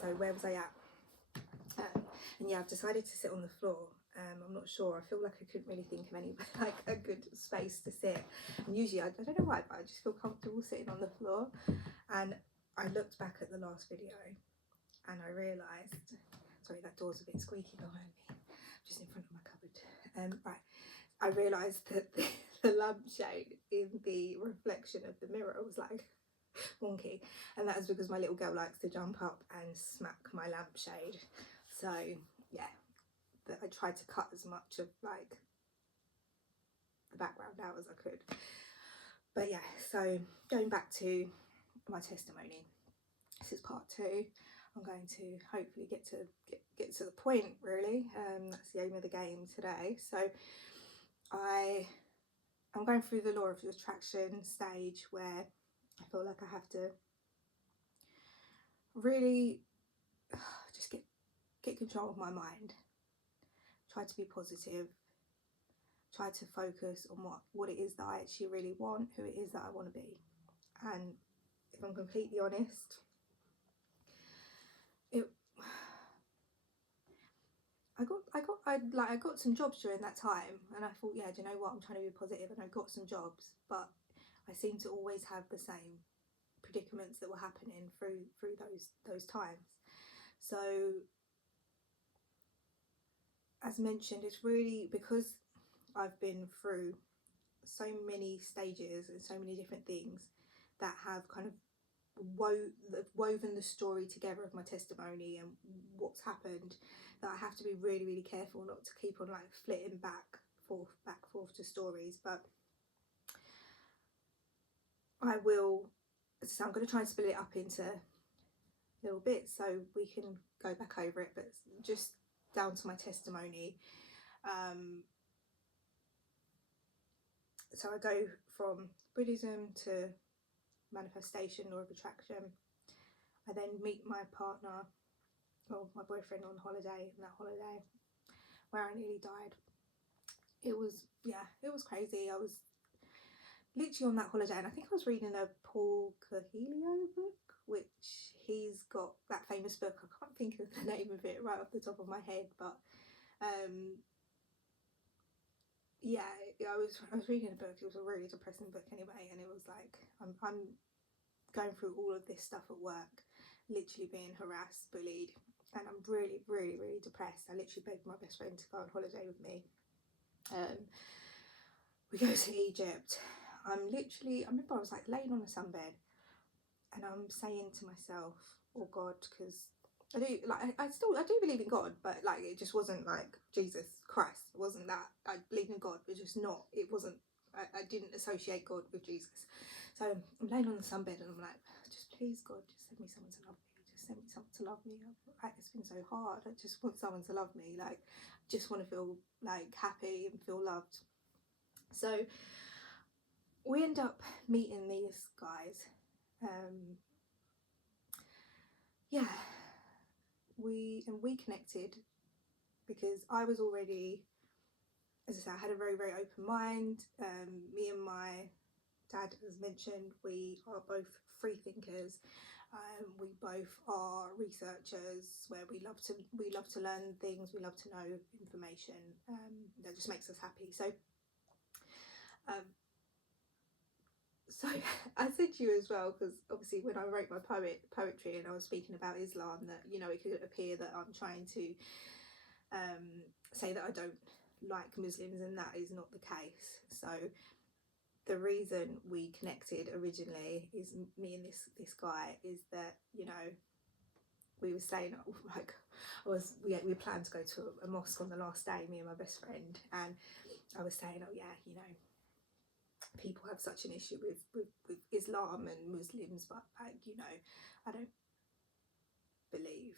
so where was I at? And yeah, I've decided to sit on the floor. I'm not sure. I feel like I couldn't really think of any like a good space to sit. And usually, I don't know why, but I just feel comfortable sitting on the floor. And I looked back at the last video, and I realised, sorry, that door's a bit squeaky behind me, just in front of my cupboard. Right, I realised that the lampshade in the reflection of the mirror was like wonky, and that is because my little girl likes to jump up and smack my lampshade. So yeah, that I tried to cut as much of like the background out as I could. But yeah, so going back to my testimony, this is part 2. I'm going to hopefully get to the point, really. That's the aim of the game today. So I'm going through the law of attraction stage where I feel like I have to really just get control of my mind, try to be positive, try to focus on what it is that I actually really want, who it is that I want to be. And if I'm completely honest, I got some jobs during that time, and I thought, yeah, do you know what, I'm trying to be positive, and I got some jobs, but I seem to always have the same predicaments that were happening through those times. So as mentioned, it's really because I've been through so many stages and so many different things that have kind of woven the story together of my testimony and what's happened, that I have to be really, really careful not to keep on like flitting back forth to stories. But I'm going to try and split it up into little bits so we can go back over it, but just down to my testimony. So I go from Buddhism to manifestation, law of attraction. I then meet my partner, or my boyfriend, on holiday, and that holiday where I nearly died, it was crazy. I was literally on that holiday, and I think I was reading a Paul Coelho book, which he's got that famous book, I can't think of the name of it right off the top of my head, but yeah, I was reading a book. It was a really depressing book anyway, and it was like I'm going through all of this stuff at work, literally being harassed, bullied, and I'm really, really, really depressed. I literally begged my best friend to go on holiday with me. We go to Egypt. I remember I was like laying on a sunbed, and I'm saying to myself, oh God, because I do believe in God, but like it just wasn't like Jesus Christ. It wasn't that. I believe in God, but just not. It wasn't. I didn't associate God with Jesus. So I'm laying on the sunbed, and I'm like, just please God, just send me someone to love me. Just send me someone to love me. It's been so hard. I just want someone to love me. Like, just want to feel like happy and feel loved. So we end up meeting these guys. We connected because I was already, as I said, I had a very, very open mind. Me and my dad, as mentioned, we are both free thinkers. We both are researchers, where we love to learn things, we love to know information. That just makes us happy. So I said to you as well, because obviously when I wrote my poetry and I was speaking about Islam, that, you know, it could appear that I'm trying to say that I don't like Muslims, and that is not the case. So the reason we connected originally is me and this guy is that, you know, we were saying, like, we planned to go to a mosque on the last day, me and my best friend, and I was saying, oh yeah, you know, people have such an issue with Islam and Muslims, but like, you know, I don't believe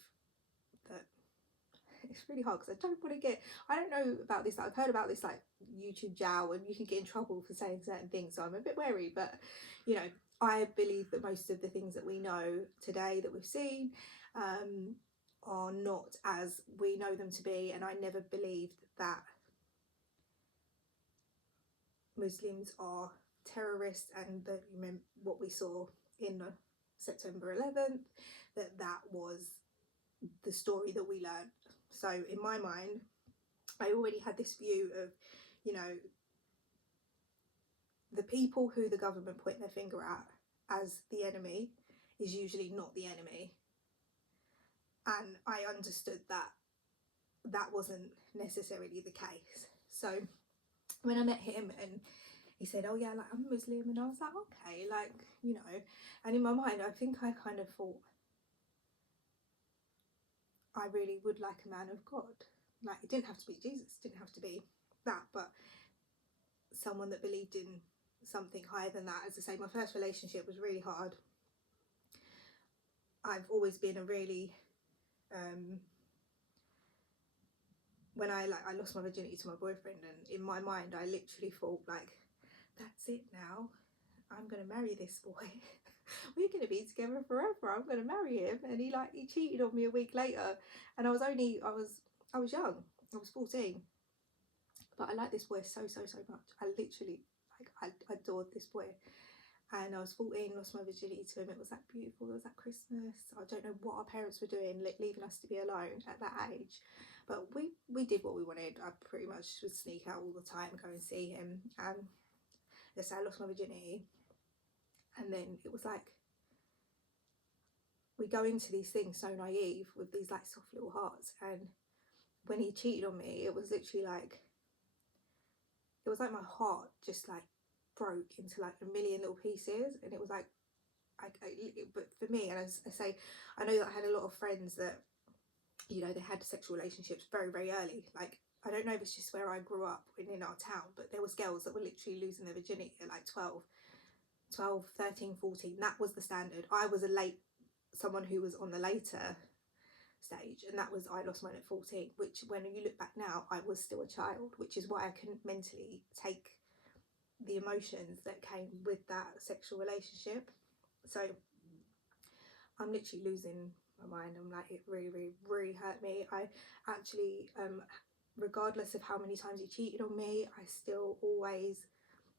that. It's really hard because I don't know about this, I've heard about this like YouTube jow, and you can get in trouble for saying certain things, so I'm a bit wary, but you know, I believe that most of the things that we know today, that we've seen, are not as we know them to be, and I never believed that Muslims are terrorists, and that, remember what we saw in September 11th, that was the story that we learned. So in my mind, I already had this view of, you know, the people who the government point their finger at as the enemy is usually not the enemy. And I understood that that wasn't necessarily the case. So when I met him and he said, oh yeah, like I'm Muslim, and I was like, okay, like, you know, and in my mind I think I kind of thought, I really would like a man of God. Like, it didn't have to be Jesus, it didn't have to be that, but someone that believed in something higher than that. As I say, my first relationship was really hard. I've always been a really when I lost my virginity to my boyfriend, and in my mind I literally thought, like, that's it now, I'm gonna marry this boy. We're gonna be together forever, I'm gonna marry him. And he cheated on me a week later, and I was young, I was 14, but I liked this boy so much. I literally, like, I adored this boy. And I was 14, lost my virginity to him. It was that beautiful, it was that Christmas. I don't know what our parents were doing, leaving us to be alone at that age. But we did what we wanted. I pretty much would sneak out all the time, go and see him. And let's say I lost my virginity. And then it was like, we go into these things so naive with these like soft little hearts. And when he cheated on me, it was literally like, it was like my heart just like broke into like a million little pieces. And it was like, but for me, and as I say, I know that I had a lot of friends that, you know, they had sexual relationships very early. Like, I don't know if it's just where I grew up in our town, but there was girls that were literally losing their virginity at like 12, 13, 14. That was the standard. I was someone who was on the later stage, and that was, I lost mine at 14, which when you look back now, I was still a child, which is why I couldn't mentally take the emotions that came with that sexual relationship. So I'm literally losing my mind. I'm like, it really hurt me. I actually, regardless of how many times he cheated on me, I still always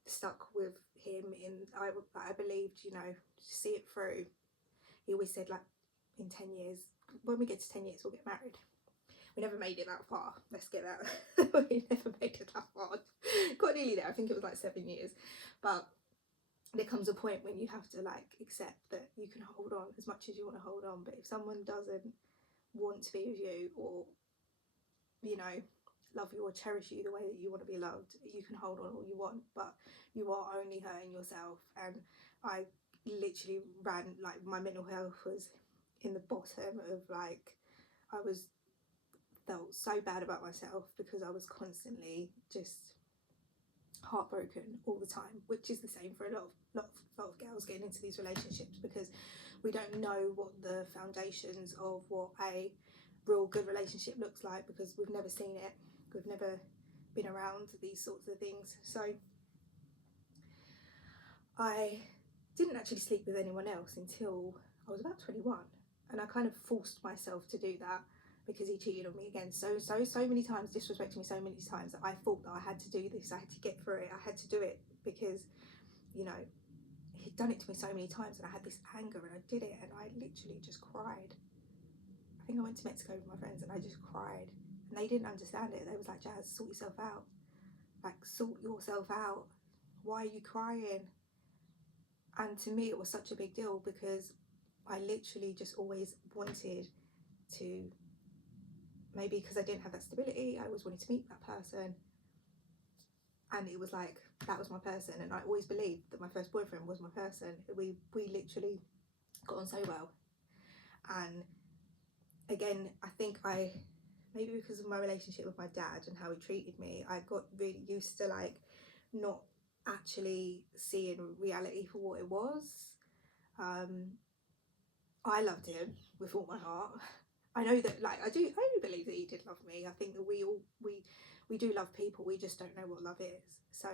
stuck with him. I believed, you know, to see it through. He always said, like, in 10 years, when we get to 10 years, we'll get married. We never made it that far. Let's get that. We never made it that far. Got nearly there. I think it was like 7 years. But there comes a point when you have to like accept that you can hold on as much as you want to hold on, but if someone doesn't want to be with you, or, you know, love you or cherish you the way that you want to be loved, you can hold on all you want, but you are only hurting yourself. And I literally ran, like, my mental health was in the bottom of, like, felt so bad about myself because I was constantly just heartbroken all the time, which is the same for a lot of girls getting into these relationships, because we don't know what the foundations of what a real good relationship looks like, because we've never seen it, we've never been around these sorts of things. So I didn't actually sleep with anyone else until I was about 21, and I kind of forced myself to do that because he cheated on me again so many times, disrespected me so many times, that I thought that I had to do this, I had to get through it, I had to do it, because, you know, he'd done it to me so many times, and I had this anger, and I did it, and I literally just cried. I think I went to Mexico with my friends, and I just cried, and they didn't understand it. They was like, Jazz, sort yourself out, like, sort yourself out, why are you crying? And to me it was such a big deal, because I literally just always wanted to, maybe because I didn't have that stability, I always wanted to meet that person, and it was like, that was my person. And I always believed that my first boyfriend was my person. We literally got on so well. And again, I think maybe because of my relationship with my dad and how he treated me, I got really used to, like, not actually seeing reality for what it was. I loved him with all my heart. I know that, like, I do believe that he did love me. I think that we do love people, we just don't know what love is. So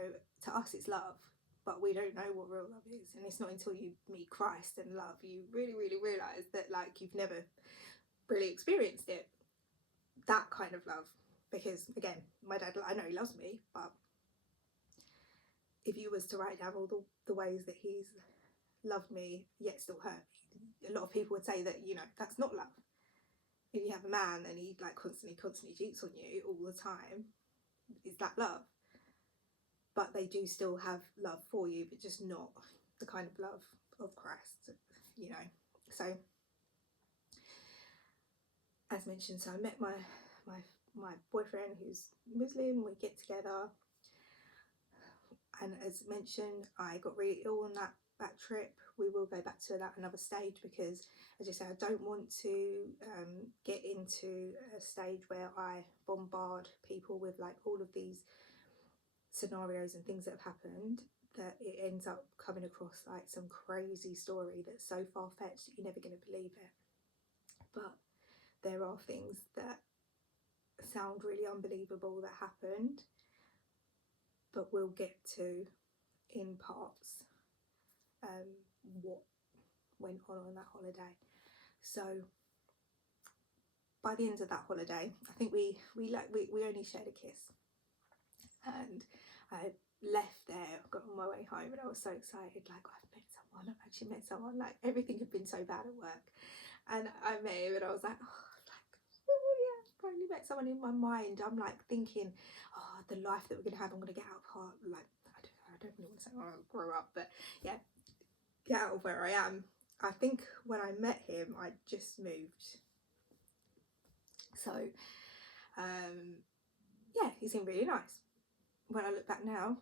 to us it's love, but we don't know what real love is. And it's not until you meet Christ and love, you really realise that, like, you've never really experienced it, that kind of love. Because again, my dad, I know he loves me, but if you was to write down all the ways that he's loved me yet still hurt me, a lot of people would say that, you know, that's not love. if you have a man and he like constantly cheats on you all the time, is that love? But they do still have love for you, but just not the kind of love of Christ, you know. So as mentioned, so I met my boyfriend who's Muslim. We get together, and as mentioned, I got really ill on that trip. We will go back to that another stage, because as I say, I don't want to get into a stage where I bombard people with like all of these scenarios and things that have happened, that it ends up coming across like some crazy story that's so far-fetched that you're never going to believe it. But there are things that sound really unbelievable that happened, but we'll get to in parts what went on that holiday. So by the end of that holiday, I think we only shared a kiss, and I left there, got on my way home, and I was so excited, like, I've actually met someone, like everything had been so bad at work, and I met him, and I was like, oh yeah, I finally met someone. In my mind, I'm like thinking, oh, the life that we're gonna have, I'm gonna get out of heart, like I don't really want to say I'll grow up, but yeah, get out of where I am. I think when I met him, I just moved. So yeah, he seemed really nice. When I look back now,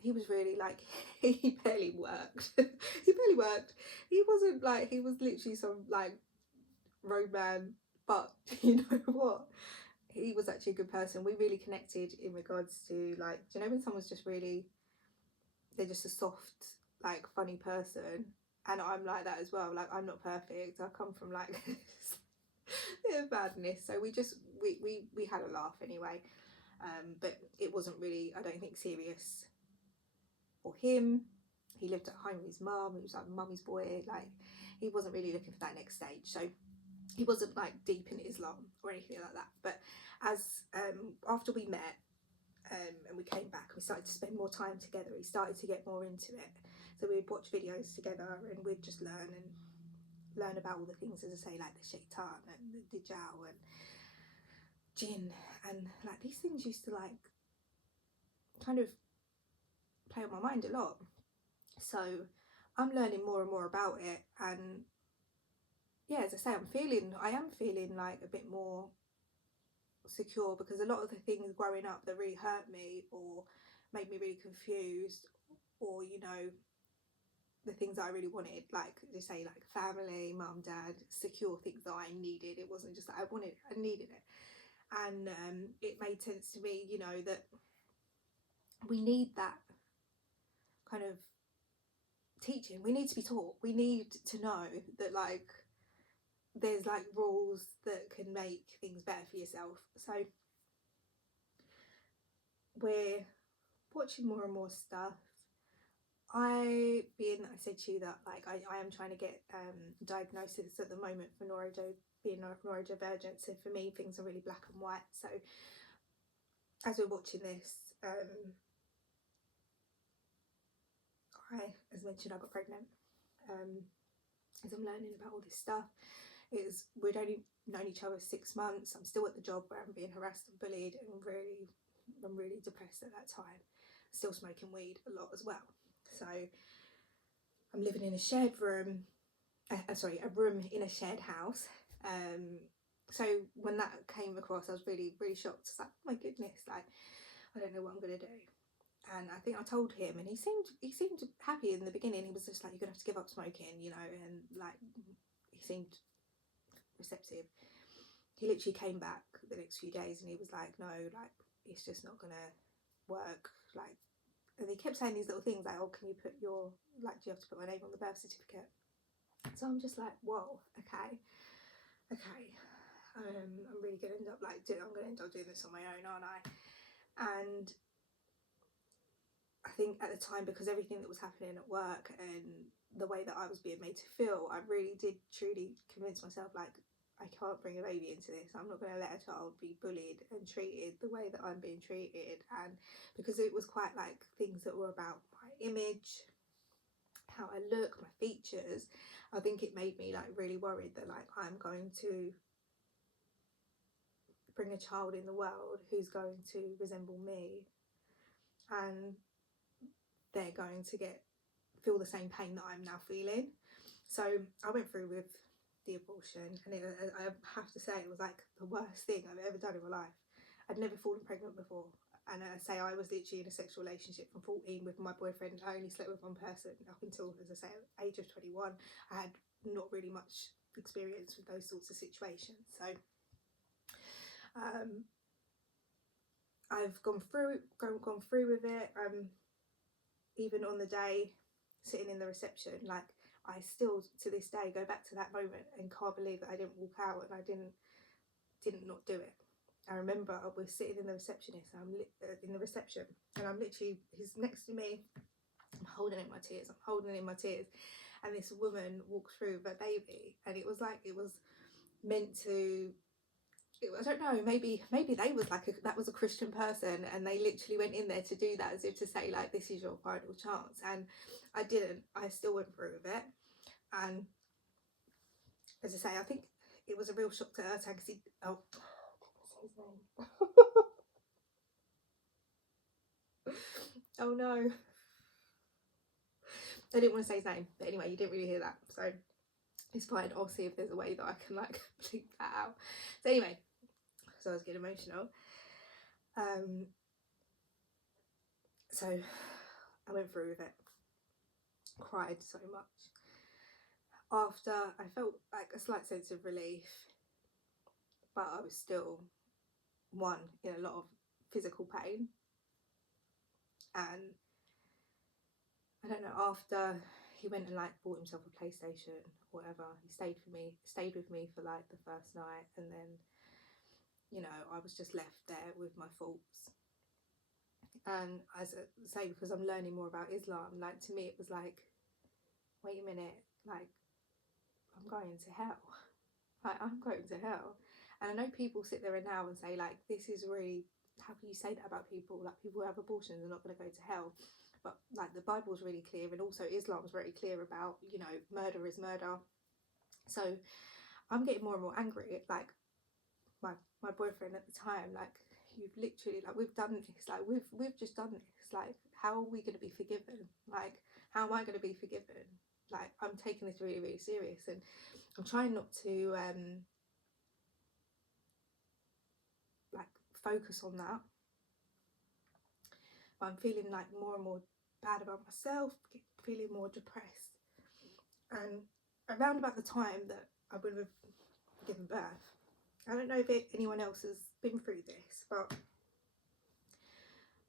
he was really like, he barely worked. He barely worked. He wasn't like, he was literally some like roadman, but you know what? He was actually a good person. We really connected in regards to like, do you know when someone's just really, they're just a soft, like funny person? And I'm like that as well. Like, I'm not perfect. I come from like badness. So we had a laugh anyway. But it wasn't really, I don't think, serious for him. He lived at home with his mum. He was like mummy's boy. Like, he wasn't really looking for that next stage. So he wasn't like deep in Islam or anything like that. But as after we met and we came back, we started to spend more time together. He started to get more into it. So we'd watch videos together, and we'd just learn about all the things, as I say, like the shaitan and the dajjal and jinn, and like these things used to like kind of play on my mind a lot. So I'm learning more and more about it, and yeah, as I say, I am feeling like a bit more secure, because a lot of the things growing up that really hurt me or made me really confused, or you know, the things that I really wanted, like they say, like family, mum, dad, secure things that I needed. It wasn't just that I wanted it, I needed it. And it made sense to me, you know, that we need that kind of teaching. We need to be taught. We need to know that like there's like rules that can make things better for yourself. So we're watching more and more stuff. I said to you that like I am trying to get diagnosis at the moment for being neurodivergent. So for me, things are really black and white. So as we're watching this, as mentioned, I got pregnant. As I'm learning about all this stuff, we'd only known each other 6 months. I'm still at the job where I'm being harassed and bullied, and I'm really depressed at that time. Still smoking weed a lot as well. So I'm living in a shared room, a room in a shared house. So when that came across, I was really, really shocked. It's like, oh my goodness, like I don't know what I'm gonna do. And I think I told him, and he seemed happy in the beginning. He was just like, you're gonna have to give up smoking, you know, and like he seemed receptive. He literally came back the next few days, and he was like, no, like it's just not gonna work, like. And they kept saying these little things like, oh, can you put your, like, do you have to put my name on the birth certificate? So I'm just like, whoa, okay. I'm really gonna end up like I'm gonna end up doing this on my own, aren't I? And I think at the time, because everything that was happening at work and the way that I was being made to feel, I really did truly convince myself, like, I can't bring a baby into this. I'm not going to let a child be bullied and treated the way that I'm being treated. And because it was quite like things that were about my image, how I look, my features, I think it made me like really worried that like I'm going to bring a child in the world who's going to resemble me, and they're going to feel the same pain that I'm now feeling. So I went through with the abortion, and I have to say it was like the worst thing I've ever done in my life. I'd never fallen pregnant before, and I say I was literally in a sexual relationship from 14 with my boyfriend. I only slept with one person up until, as I say, age of 21. I had not really much experience with those sorts of situations. So I've gone through with it. Even on the day sitting in the reception, like, I still to this day go back to that moment and can't believe that I didn't walk out and I didn't not do it. I remember we're sitting in the receptionist, and in the reception, and I'm literally, he's next to me, I'm holding in my tears, and this woman walks through with her baby, and it was like, it was meant to, I don't know, maybe they was like that was a Christian person, and they literally went in there to do that, as if to say, like, this is your final chance. And I didn't. I still went through with it, and as I say, I think it was a real shock to Ertan, because he, oh, his name. Oh no, I didn't want to say his name, but anyway, you didn't really hear that, so it's fine. I'll see if there's a way that I can, like, bleep that out. So anyway, so I was getting emotional. So I went through with it, cried so much. After, I felt like a slight sense of relief, but I was still, in a lot of physical pain. And I don't know, after he went and, like, bought himself a PlayStation or whatever, he stayed with me for, like, the first night, and then, you know, I was just left there with my thoughts. And as I say, because I'm learning more about Islam, like, to me it was like, wait a minute, like, I'm going to hell. Like, I'm going to hell. And I know people sit there and now and say, like, this is really, how can you say that about people? Like, people who have abortions are not going to go to hell. But, like, the Bible's really clear, and also Islam's very clear about, you know, murder is murder. So I'm getting more and more angry. Like, my boyfriend at the time, like, you've literally, like, we've done this, like, we've just done this. Like, how are we going to be forgiven? Like, how am I going to be forgiven? Like, I'm taking this really, really serious, and I'm trying not to like, focus on that. But I'm feeling, like, more and more bad about myself, feeling more depressed. And around about the time that I would have given birth, I don't know if anyone else has been through this, but,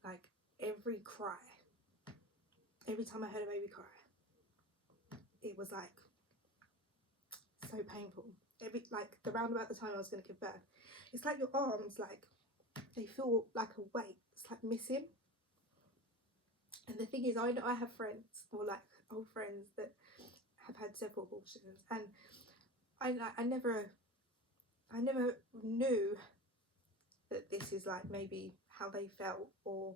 like, every time I heard a baby cry, it was, like, so painful. The roundabout the time I was going to give birth, it's like your arms, like, they feel like a weight. It's like missing. And the thing is, I know I have friends, or, like, old friends that have had several abortions, and I never knew that this is, like, maybe how they felt, or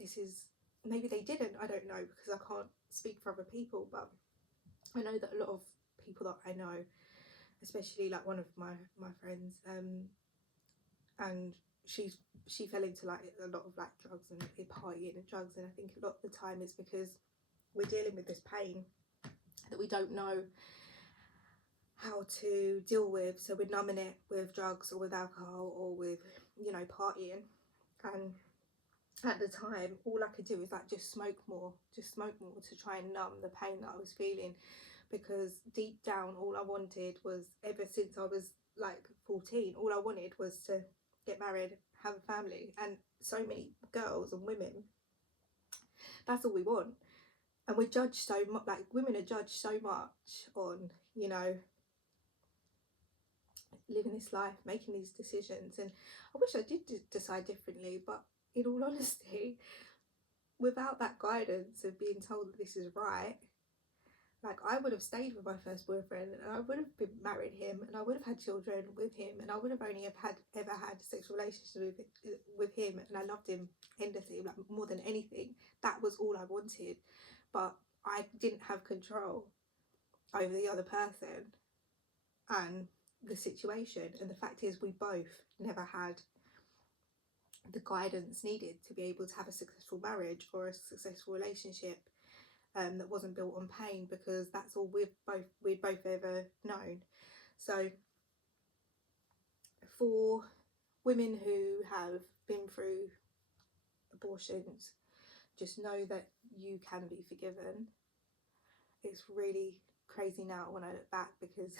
this is, maybe they didn't. I don't know, because I can't speak for other people, but I know that a lot of people that I know, especially, like, one of my friends, and she fell into, like, a lot of, like, drugs and partying and drugs, and I think a lot of the time it's because we're dealing with this pain that we don't know how to deal with, so we're numbing it with drugs or with alcohol or with, you know, partying. And at the time, all I could do was, like, just smoke more to try and numb the pain that I was feeling, because deep down, all I wanted was, ever since I was, like, 14, all I wanted was to get married, have a family. And so many girls and women, that's all we want. And we're judged so much, like, women are judged so much on, you know, living this life, making these decisions. And I wish I did decide differently, but in all honesty, without that guidance of being told that this is right, like, I would have stayed with my first boyfriend, and I would have married him, and I would have had children with him, and I would have only ever had sexual relationships with him, and I loved him endlessly, like, more than anything. That was all I wanted. But I didn't have control over the other person, and the situation. And the fact is, we both never had the guidance needed to be able to have a successful marriage or a successful relationship that wasn't built on pain, because that's all we'd both ever known. So for women who have been through abortions, just know that you can be forgiven. It's really crazy now when I look back, because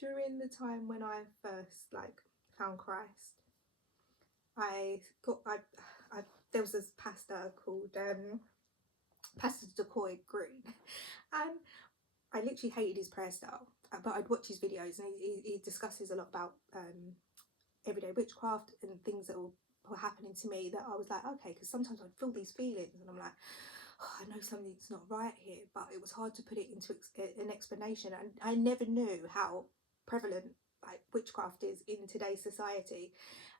during the time when I first found Christ, there was this pastor called Pastor Decoy Green, and I literally hated his prayer style, but I'd watch his videos, and he discusses a lot about everyday witchcraft and things that were happening to me, that I was like, okay, because sometimes I'd feel these feelings and I'm like, oh, I know something's not right here, but it was hard to put it into an explanation. And I never knew how prevalent witchcraft is in today's society,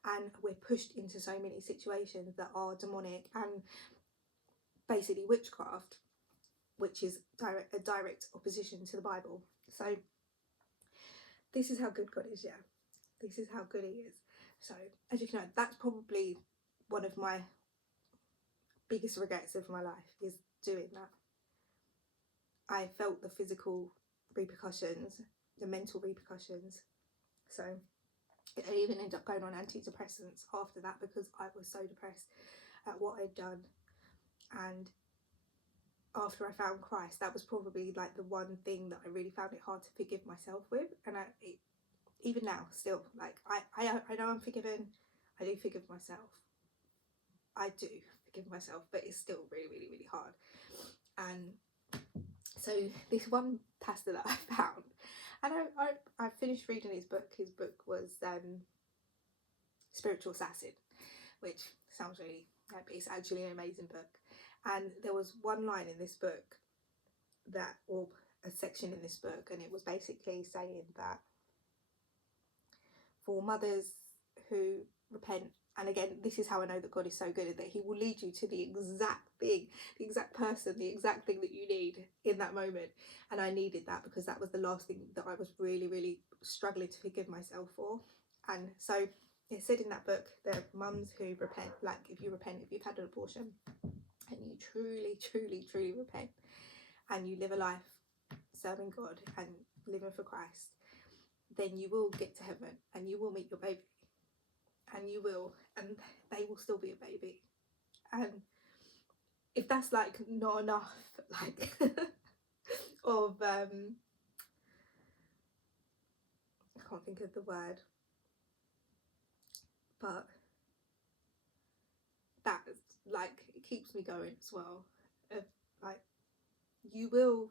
and we're pushed into so many situations that are demonic and basically witchcraft, which is a direct opposition to the Bible. So this is how good God is. Yeah, this is how good he is. So as you can know, that's probably one of my biggest regrets of my life, is doing that. I felt the physical repercussions, the mental repercussions. So I even ended up going on antidepressants after that, because I was so depressed at what I'd done. And after I found Christ, that was probably the one thing that I really found it hard to forgive myself with. And even now, still, I know I'm forgiven. I do forgive myself. I do forgive myself, but it's still really, really, really hard. And so this one pastor that I found, and I finished reading his book. His book was Spiritual Assassin, which sounds really, it's actually an amazing book. And there was one line in this book or a section in this book, and it was basically saying that for mothers who repent, and again, this is how I know that God is so good, that he will lead you to the exact thing, the exact person, the exact thing that you need in that moment. And I needed that, because that was the last thing that I was really, really struggling to forgive myself for. And so it said in that book that mums who repent, if you've had an abortion and you truly, truly, truly repent, and you live a life serving God and living for Christ, then you will get to heaven and you will meet your baby. And you will, and they will still be a baby. And if that's not enough, of I can't think of the word, but that it keeps me going as well. You will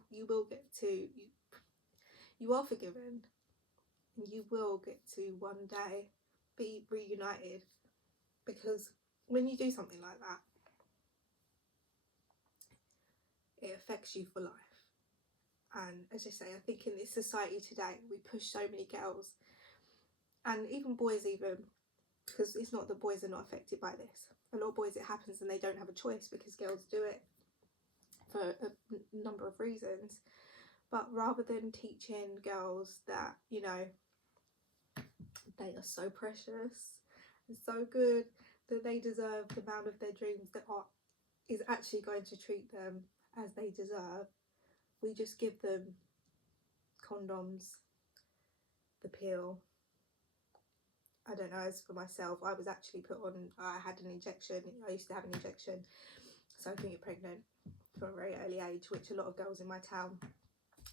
get to, you are forgiven, and you will get to one day be reunited, because when you do something like that, it affects you for life. And as I say, I think in this society today, we push so many girls, and even boys, because it's not that boys are not affected by this. A lot of boys, it happens and they don't have a choice, because girls do it for a number of reasons. But rather than teaching girls that, they are so precious and so good, that they deserve the man of their dreams that is actually going to treat them as they deserve, we just give them condoms, the pill. I don't know, as for myself, I was actually I had an injection. I used to have an injection so I couldn't get pregnant from a very early age, which a lot of girls in my town,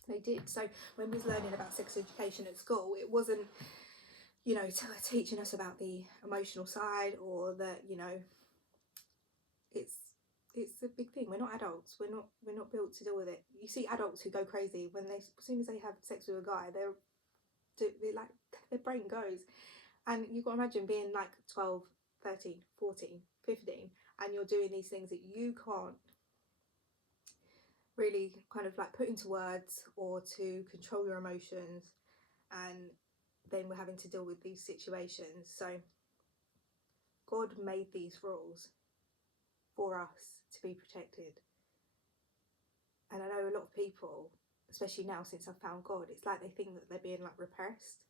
they did. So when we was learning about sex education at school, it wasn't, teaching us about the emotional side, or that, it's a big thing. We're not adults. We're not built to deal with it. You see adults who go crazy as soon as they have sex with a guy, their brain goes. And you've got to imagine being 12, 13, 14, 15, and you're doing these things that you can't really kind of put into words, or to control your emotions, and then we're having to deal with these situations. So God made these rules for us to be protected. And I know a lot of people, especially now since I've found God, it's they think that they're being repressed,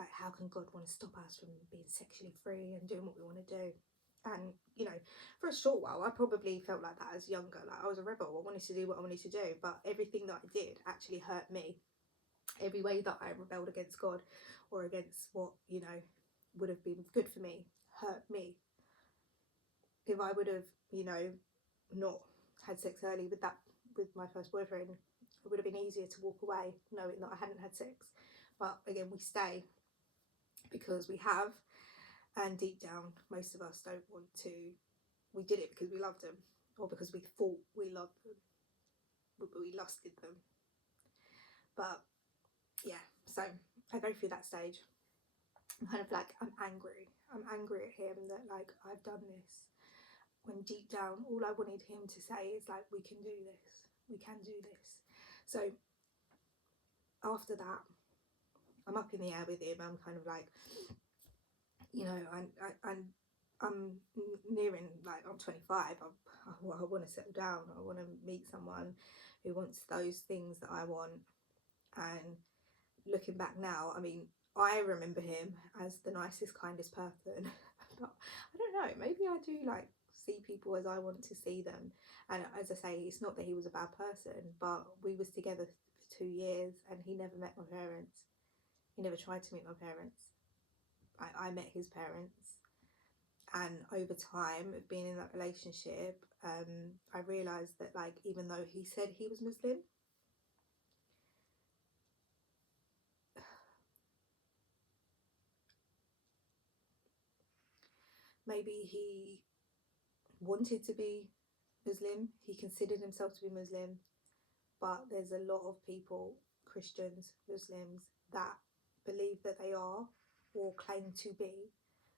like, how can God want to stop us from being sexually free and doing what we want to do? And, you know, for a short while, I probably felt like that as younger. Like, I was a rebel. I wanted to do what I wanted to do. But everything that I did actually hurt me. Every way that I rebelled against God or against what, you know, would have been good for me, hurt me. If I would have, you know, not had sex early with my first boyfriend, it would have been easier to walk away knowing that I hadn't had sex. But again, we stay because we have, and deep down, most of us don't want to. We did it because we loved them, or because we thought we loved them, but we lusted them. But yeah, so I go through that stage. I'm kind of like, I'm angry at him that, like, I've done this, when deep down all I wanted him to say is like, we can do this, we can do this. So after that, I'm up in the air with him. I'm kind of like, you know, I'm nearing, like, I'm 25. I want to settle down. I want to meet someone who wants those things that I want. And looking back now, I mean, I remember him as the nicest, kindest person. But I don't know, maybe I do, like, see people as I want to see them. And as I say, it's not that he was a bad person, but we was together for 2 years and he never met my parents. He never tried to meet my parents. I met his parents. And over time of being in that relationship, I realised that, like, even though he said he was Muslim, maybe he wanted to be Muslim, he considered himself to be Muslim, but there's a lot of people, Christians, Muslims, that believe that they are or claim to be,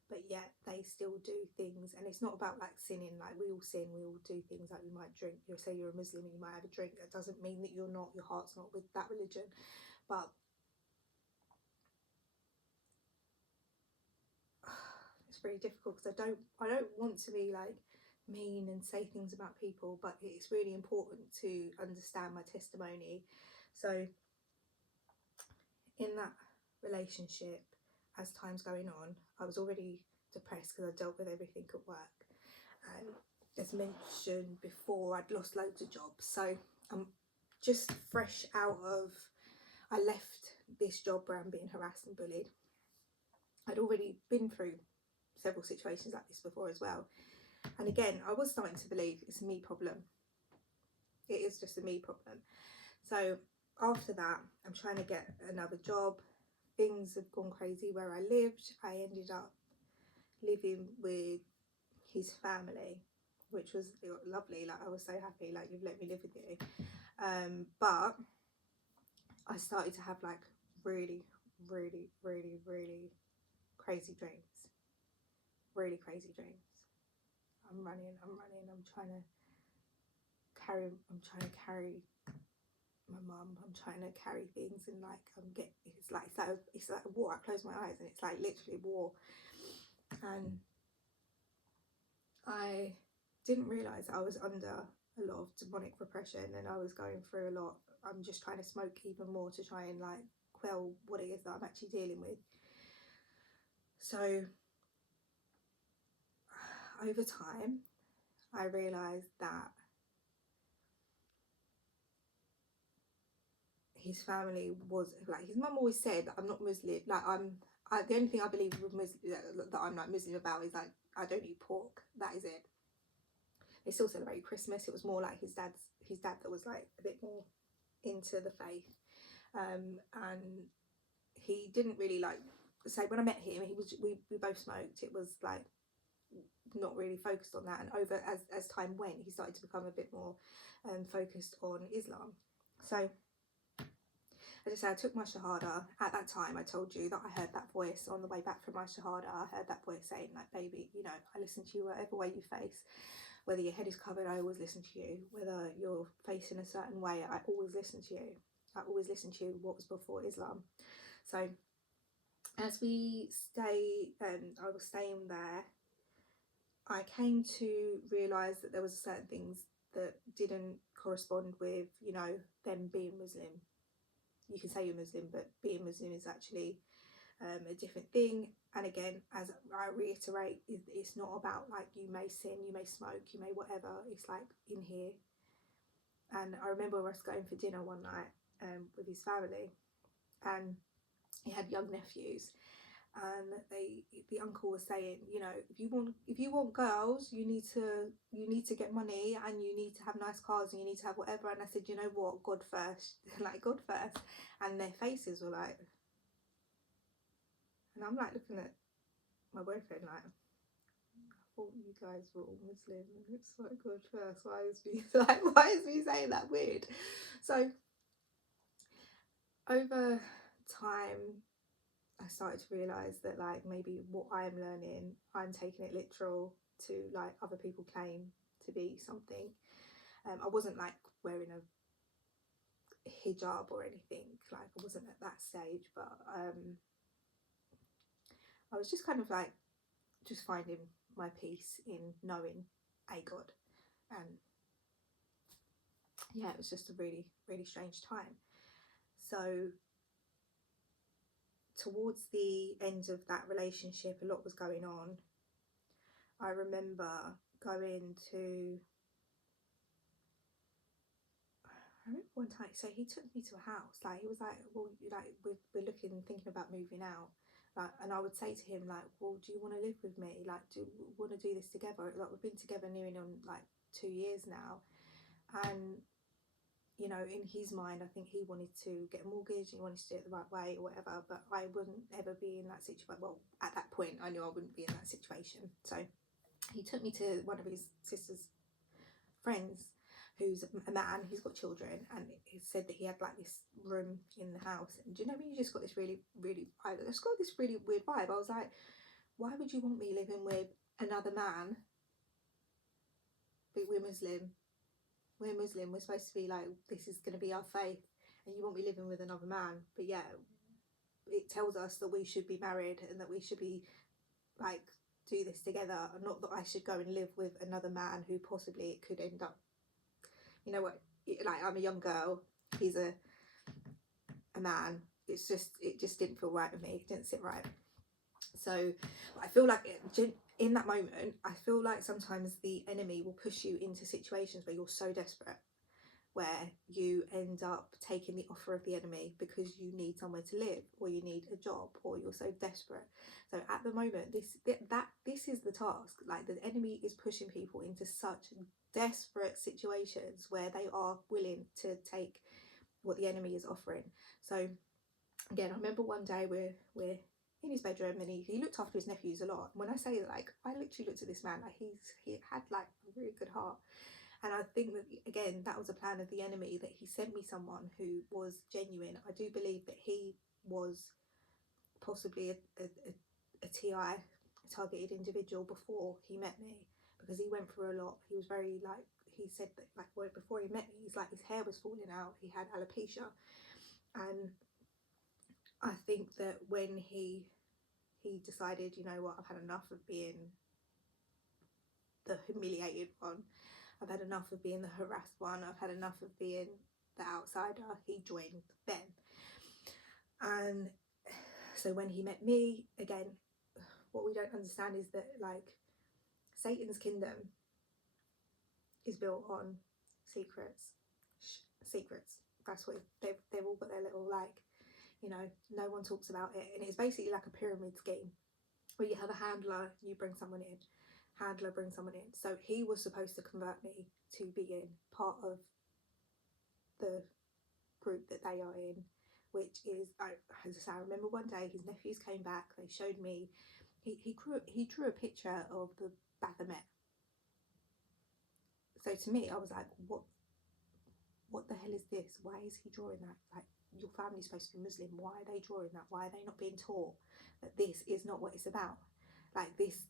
but yet they still do things. And it's not about, like, sinning. Like, we all sin, we all do things. Like, we might drink. You'll say you're a Muslim and you might have a drink. That doesn't mean that you're not, your heart's not with that religion. But it's really difficult because I don't want to be, like, mean and say things about people, but it's really important to understand my testimony. So in that relationship, as time's going on, I was already depressed because I dealt with everything at work, and as mentioned before, I'd lost loads of jobs. So I'm just fresh out of, I left this job where I'm being harassed and bullied. I'd already been through several situations like this before as well, and again I was starting to believe it's a me problem. It is just a me problem. So after that, I'm trying to get another job. Things have gone crazy where I lived. I ended up living with his family, which was lovely. Like, I was so happy, like, you've let me live with you. But I started to have, like, really, really, really, really crazy dreams. Really crazy dreams. I'm running, I'm trying to carry my mum. I'm trying to carry things, and, like, it's like a war. I close my eyes and it's like literally war. And I didn't realise I was under a lot of demonic repression, and I was going through a lot. I'm just trying to smoke even more to try and, like, quell what it is that I'm actually dealing with. So over time, I realised that his family was, like, his mum always said that I'm not Muslim. Like, the only thing I believe with Muslim, that I'm, like, Muslim about is, like, I don't eat pork. That is it. They still celebrate Christmas. It was more like his dad that was, like, a bit more into the faith, and he didn't really, like, say, when I met him, we both smoked. It was, like, not really focused on that, and over as time went, he started to become a bit more focused on Islam. So as I say, I took my Shahada. At that time, I told you that I heard that voice on the way back from my Shahada. I heard that voice saying, like, baby, you know, I listen to you whatever way you face. Whether your head is covered, I always listen to you. Whether you're facing a certain way, I always listen to you. I always listen to you what was before Islam. So as we I was staying there, I came to realise that there was certain things that didn't correspond with, you know, them being Muslim. You can say you're Muslim, but being Muslim is actually a different thing. And again, as I reiterate, it's not about like you may sin, you may smoke, you may whatever. It's like in here. And I remember us going for dinner one night with his family, and he had young nephews, and the uncle was saying, you know, if you want girls, you need to get money, and you need to have nice cars, and you need to have whatever. And I said, you know what, God first. Like God first. And their faces were like, and I'm like looking at my boyfriend like, I thought you guys were all Muslim. It's like God first. Why is me like, why is me saying that weird? So over time I started to realise that like maybe what I'm learning, I'm taking it literal to like other people claim to be something. I wasn't like wearing a hijab or anything, like I wasn't at that stage, but I was just kind of like just finding my peace in knowing a God. And yeah, it was just a really, really strange time. So towards the end of that relationship, a lot was going on. I remember going to, I remember one time, so he took me to a house, like he was like, well, like we're thinking about moving out, like, and I would say to him like, well, do you want to live with me, like do you want to do this together? Like we've been together nearly on like 2 years now. And you know, in his mind, I think he wanted to get a mortgage, he wanted to do it the right way or whatever, but I wouldn't ever be in that situation. Well, at that point I knew I wouldn't be in that situation. So he took me to one of his sister's friends who's a man, he's got children, and he said that he had like this room in the house. And do you know when you just got this really, really, I just got this really weird vibe. I was like, why would you want me living with another man? But we're Muslim, we're supposed to be like, this is going to be our faith, and you want me living with another man? But yeah, it tells us that we should be married and that we should be like do this together, and not that I should go and live with another man who possibly it could end up, you know what, like I'm a young girl, he's a man. It's just, it just didn't feel right with me, it didn't sit right. So I feel like in that moment, I feel like sometimes the enemy will push you into situations where you're so desperate, where you end up taking the offer of the enemy because you need somewhere to live, or you need a job, or you're so desperate. So at the moment, this is the task. Like the enemy is pushing people into such desperate situations where they are willing to take what the enemy is offering. So again, I remember one day we're in his bedroom, and he looked after his nephews a lot. When I say that, like I literally looked at this man, like he had like a really good heart. And I think that, again, that was a plan of the enemy, that he sent me someone who was genuine. I do believe that he was possibly a TI, a targeted individual, before he met me, because he went through a lot. He was very like, he said that like before he met me, he's like, his hair was falling out, he had alopecia. And I think that when he decided, you know what, I've had enough of being the humiliated one, I've had enough of being the harassed one, I've had enough of being the outsider, he joined them. And so when he met me, again, what we don't understand is that like Satan's kingdom is built on secrets. That's what they've all got their little, like, you know, no one talks about it. And it's basically like a pyramid scheme where you have a handler, you bring someone in, handler brings someone in. So he was supposed to convert me to being part of the group that they are in, which is, as I say, I remember one day his nephews came back, they showed me, he drew a picture of the Baphomet. So to me, I was like, what the hell is this? Why is he drawing that? Like, your family's supposed to be Muslim, why are they drawing that? Why are they not being taught that this is not what it's about? Like this.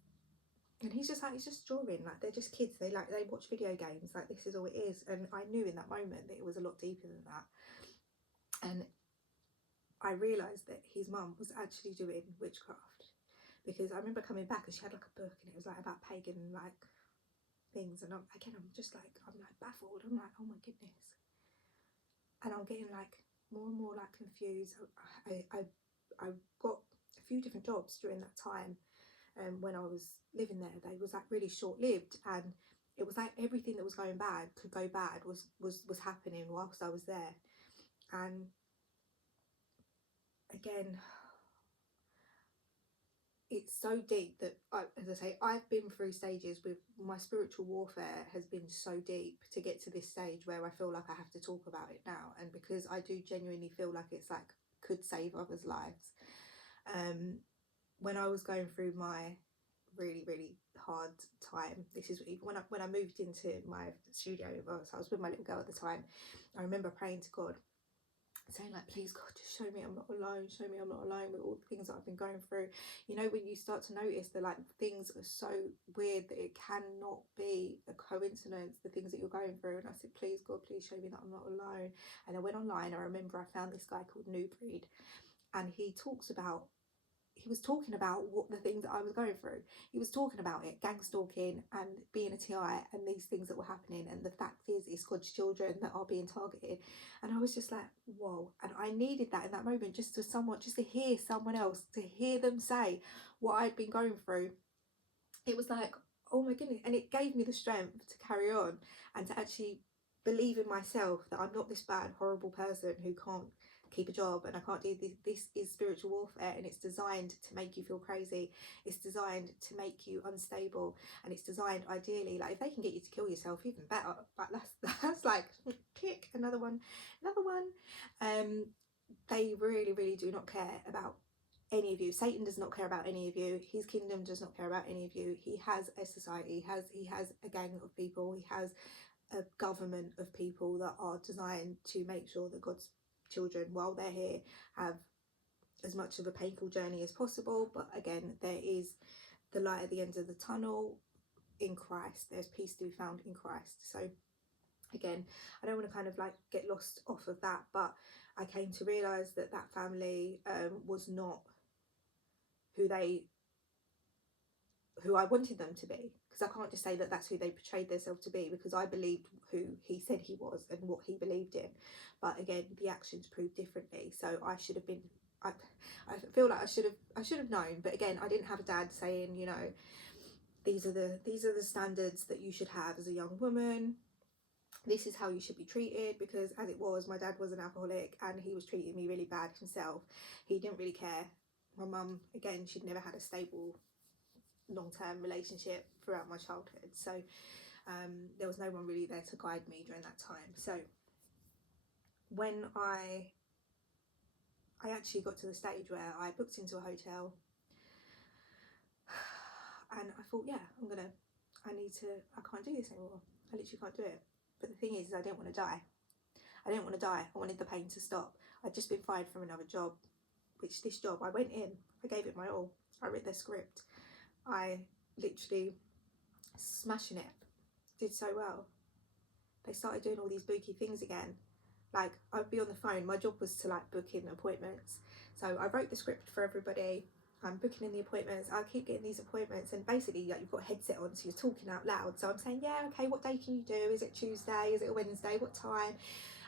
And he's just like, he's just drawing, like they're just kids, they watch video games, like this is all it is. And I knew in that moment that it was a lot deeper than that. And I realised that his mum was actually doing witchcraft, because I remember coming back and she had like a book, and it was like about pagan like things, and I'm like baffled. I'm like, oh my goodness. And I'm getting like more and more like confused. I got a few different jobs during that time. When I was living there, they was like really short lived, and it was like everything that was going bad could go bad was happening whilst I was there. And again, it's so deep that as I say, I've been through stages with my spiritual warfare has been so deep to get to this stage where I feel like I have to talk about it now, and because I do genuinely feel like it's like could save others' lives. When I was going through my really hard time, this is even when I moved into my studio, so I was with my little girl at the time. I remember praying to God, saying like, please God, just show me I'm not alone, show me I'm not alone with all the things that I've been going through. You know, when you start to notice that like things are so weird that it cannot be a coincidence, the things that you're going through. And I said, please God, please show me that I'm not alone. And I went online. I remember I found this guy called New Breed, and he was talking about what the things that I was going through. He was talking about it, gang stalking and being a TI and these things that were happening. And the fact is, it's God's children that are being targeted. And I was just like, whoa. And I needed that in that moment, just to hear someone else, to hear them say what I'd been going through. It was like, oh my goodness. And it gave me the strength to carry on and to actually believe in myself that I'm not this bad, horrible person who can't keep a job and I can't do this. This is spiritual warfare, and it's designed to make you feel crazy. It's designed to make you unstable, and it's designed ideally, like if they can get you to kill yourself, even better. But that's like click, another one. They really do not care about any of you. Satan does not care about any of you. His kingdom does not care about any of you. He has a society, he has a gang of people, he has a government of people that are designed to make sure that God's children, while they're here, have as much of a painful journey as possible. But again, there is the light at the end of the tunnel in Christ. There's peace to be found in Christ. So again, I don't want to kind of like get lost off of that, but I came to realize that that family was not who I wanted them to be, because I can't just say that that's who they portrayed themselves to be, because I believed who he said he was and what he believed in. But again, the actions proved differently. So I should have been, I feel like I should have known. But again, I didn't have a dad saying, you know, these are the standards that you should have as a young woman. This is how you should be treated, because as it was, my dad was an alcoholic and he was treating me really bad himself. He didn't really care. My mum, again, she'd never had a stable long-term relationship throughout my childhood, so there was no one really there to guide me during that time. So when I actually got to the stage where I booked into a hotel, and I thought, yeah, I can't do this anymore. I literally can't do it. But the thing is I didn't want to die. I wanted the pain to stop. I'd just been fired from another job, which this job, I went in, I gave it my all. I read their script. I literally smashing it, did so well. They started doing all these booky things again. Like, I'd be on the phone. My job was to like book in appointments. So I wrote the script for everybody. I'm booking in the appointments. I keep getting these appointments, and basically like, you've got a headset on, so you're talking out loud. So I'm saying, yeah, okay, what day can you do? Is it Tuesday? Is it a Wednesday? What time?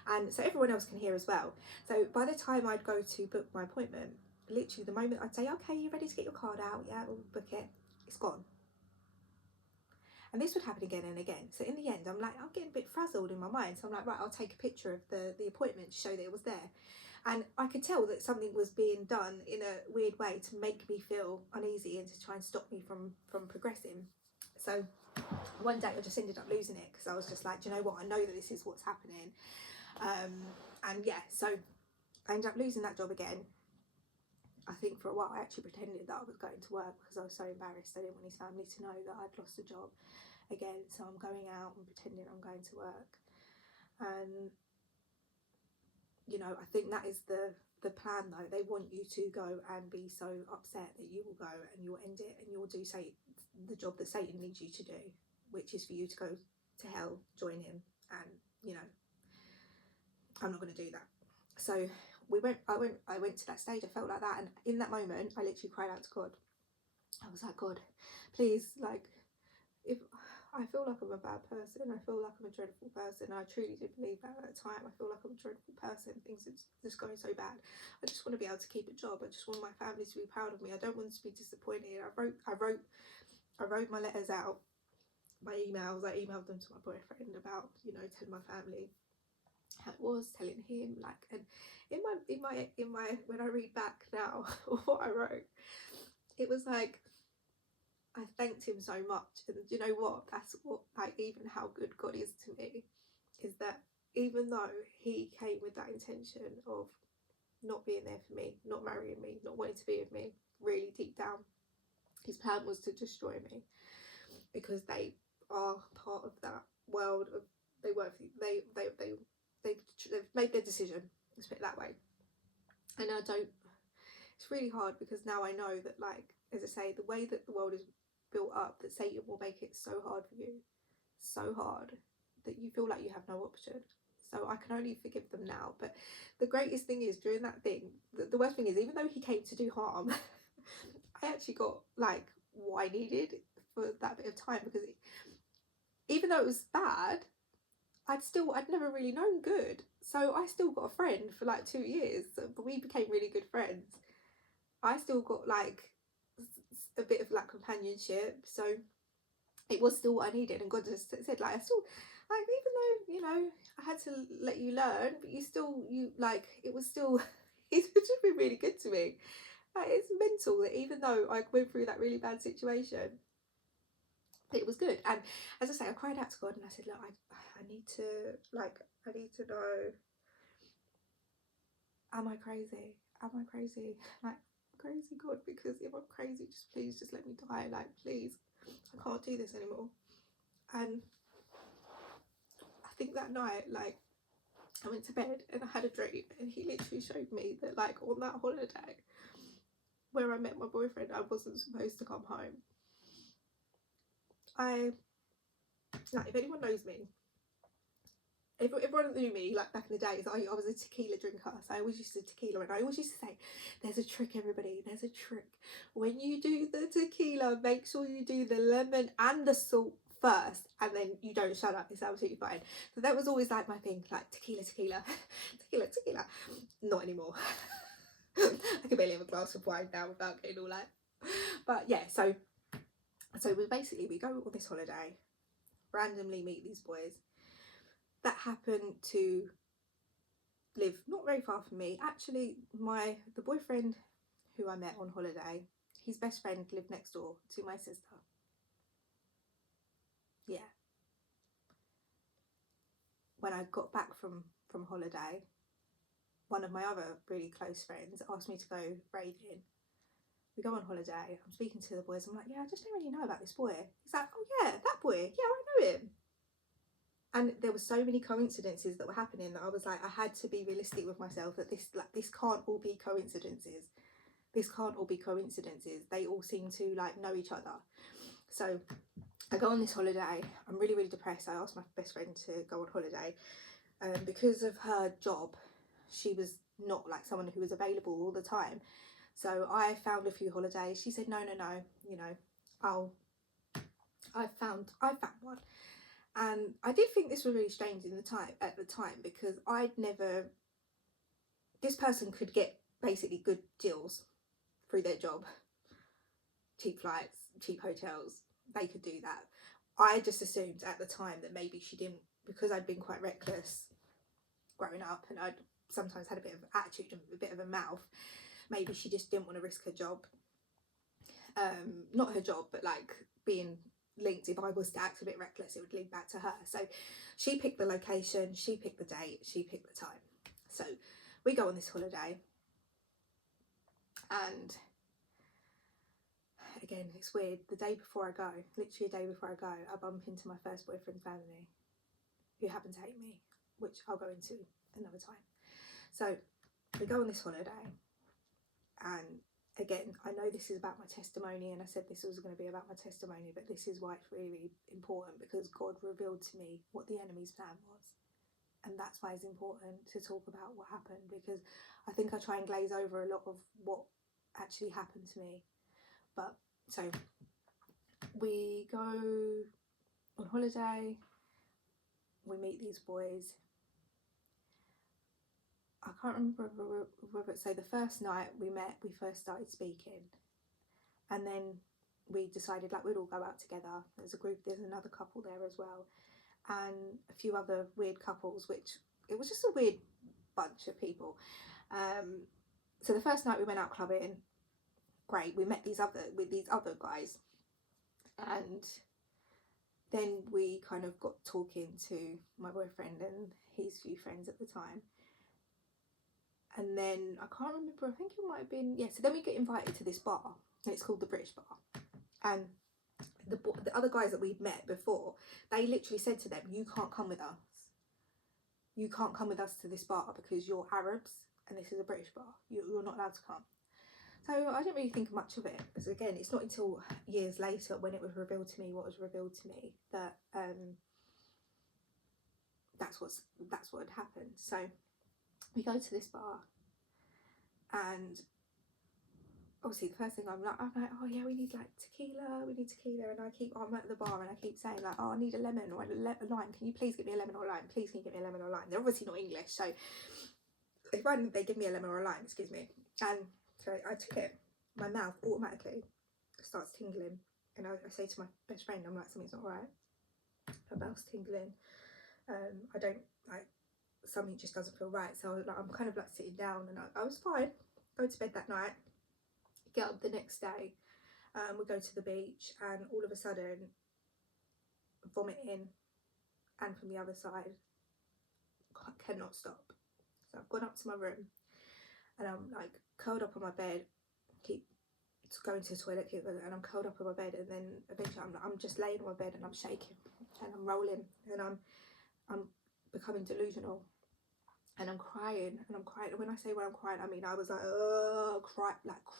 And so everyone else can hear as well. So by the time I'd go to book my appointment, literally the moment I'd say, okay, you ready to get your card out? Yeah, we'll book it. It's gone. And this would happen again and again. So in the end, I'm getting a bit frazzled in my mind. So I'm like, right, I'll take a picture of the appointment to show that it was there. And I could tell that something was being done in a weird way to make me feel uneasy and to try and stop me from progressing. So one day I just ended up losing it, because I was just like, do you know what? I know that this is what's happening. And yeah, so I ended up losing that job again. I think for a while I actually pretended that I was going to work because I was so embarrassed. I didn't want his family to know that I'd lost a job again. So I'm going out and pretending I'm going to work. And, you know, I think that is the plan though. They want you to go and be so upset that you will go and you'll end it and you'll do the job that Satan needs you to do, which is for you to go to hell, join him. And, you know, I'm not going to do that. So I went to that stage. I felt like that, and in that moment I literally cried out to God. I was like, God, please, like, if I feel like I'm a bad person. I feel like I'm a dreadful person. I truly did believe that at the time. I feel like I'm a dreadful person. Things are just going so bad. I just want to be able to keep a job. I just want my family to be proud of me. I don't want to be disappointed. I wrote my letters out, my emails. I emailed them to my boyfriend about, you know, telling my family how it was, telling him, like, and in my when I read back now what I wrote, it was like, I thanked him so much. And you know what? That's what, like, even how good God is to me, is that even though he came with that intention of not being there for me, not marrying me, not wanting to be with me, really deep down, his plan was to destroy me, because they are part of that world of, they've made their decision, let's put it that way. And I don't, it's really hard, because now I know that, like, as I say, the way that the world is built up, that Satan will make it so hard for you, so hard, that you feel like you have no option. So I can only forgive them now. But the greatest thing is, during that thing, the worst thing is, even though he came to do harm, I actually got, like, what I needed for that bit of time, because even though it was bad, I'd never really known good. So I still got a friend for like 2 years, but we became really good friends. I still got, like, a bit of, like, companionship. So it was still what I needed. And God just said, like, I still, like, even though, you know, I had to let you learn, but it was still, it's just been really good to me. Like, it's mental that even though I went through that really bad situation, it was good. And as I say, I cried out to God and I said, look, I need to know, am I crazy? Am I crazy? Like, crazy, God, because if I'm crazy, just please just let me die. Like, please, I can't do this anymore. And I think that night, like, I went to bed and I had a dream, and he literally showed me that, like, on that holiday where I met my boyfriend, I wasn't supposed to come home. Like, if anyone knows me, everyone knew me, like, back in the days, I was a tequila drinker, so I always used to tequila, and I always used to say, there's a trick, everybody, there's a trick. When you do the tequila, make sure you do the lemon and the salt first, and then you don't shut up, it's absolutely fine. So that was always, like, my thing, like, tequila, tequila. Not anymore. I can barely have a glass of wine now without getting all that. But yeah, so we go on this holiday, randomly meet these boys that happen to live not very far from me. Actually, the boyfriend who I met on holiday, his best friend lived next door to my sister. Yeah. When I got back from holiday, one of my other really close friends asked me to go raving. We go on holiday, I'm speaking to the boys, I'm like, yeah, I just don't really know about this boy. He's like, oh yeah, that boy, yeah, I know him. And there were so many coincidences that were happening that I was like, I had to be realistic with myself, that this can't all be coincidences. This can't all be coincidences. They all seem to, like, know each other. So I go on this holiday. I'm really, really depressed. I asked my best friend to go on holiday. Because of her job, she was not, like, someone who was available all the time. So I found a few holidays. She said, no, you know, I found one. And I did think this was really strange at the time, because this person could get basically good deals through their job, cheap flights, cheap hotels, they could do that. I just assumed at the time that maybe she didn't, because I'd been quite reckless growing up and I'd sometimes had a bit of attitude and a bit of a mouth, maybe she just didn't want to risk her job. Not her job, but, like, being linked, if I was to act a bit reckless, it would lead back to her. So she picked the location, she picked the date, she picked the time. So we go on this holiday, and again, it's weird, the day before I go, literally a day before I go, I bump into my first boyfriend's family, who happen to hate me, which I'll go into another time. So we go on this holiday, and again, I know this is about my testimony, and I said this was going to be about my testimony, but this is why it's really important, because God revealed to me what the enemy's plan was. And that's why it's important to talk about what happened, because I think I try and glaze over a lot of what actually happened to me. But so we go on holiday, we meet these boys. I can't remember whether, so the first night we met, we first started speaking, and then we decided like we'd all go out together. There's a group, there's another couple there as well, and a few other weird couples, which it was just a weird bunch of people. So the first night we went out clubbing, great, we met these other guys, and then we kind of got talking to my boyfriend and his few friends at the time. And then I can't remember, I think it might have been, yeah, so then we get invited to this bar, and it's called the British Bar. And the other guys that we'd met before, they literally said to them, you can't come with us. You can't come with us to this bar because you're Arabs and this is a British bar. You're not allowed to come. So I didn't really think much of it, because again, it's not until years later when it was revealed to me what was revealed to me that that's what had happened. So we go to this bar, and obviously the first thing I'm like, oh yeah, we need tequila, and I'm at the bar and I keep saying like, oh, I need a lemon or a lime, can you please get me a lemon or a lime, please can you get me a lemon or a lime. They're obviously not English, so they give me a lemon or a lime, excuse me. And so I took it, my mouth automatically starts tingling, and I say to my best friend, I'm like, something's not right, my mouth's tingling, I don't like, something just doesn't feel right. So like, I'm kind of like sitting down, and I was fine, go to bed that night, get up the next day, we go to the beach, and all of a sudden vomiting, and from the other side, cannot stop. So I've gone up to my room, and I'm like curled up on my bed, keep going to the toilet, and I'm curled up on my bed, and then eventually I'm just laying on my bed and I'm shaking and I'm rolling, and I'm becoming delusional, and I'm crying. And when I say when I'm crying, I mean I was like, oh,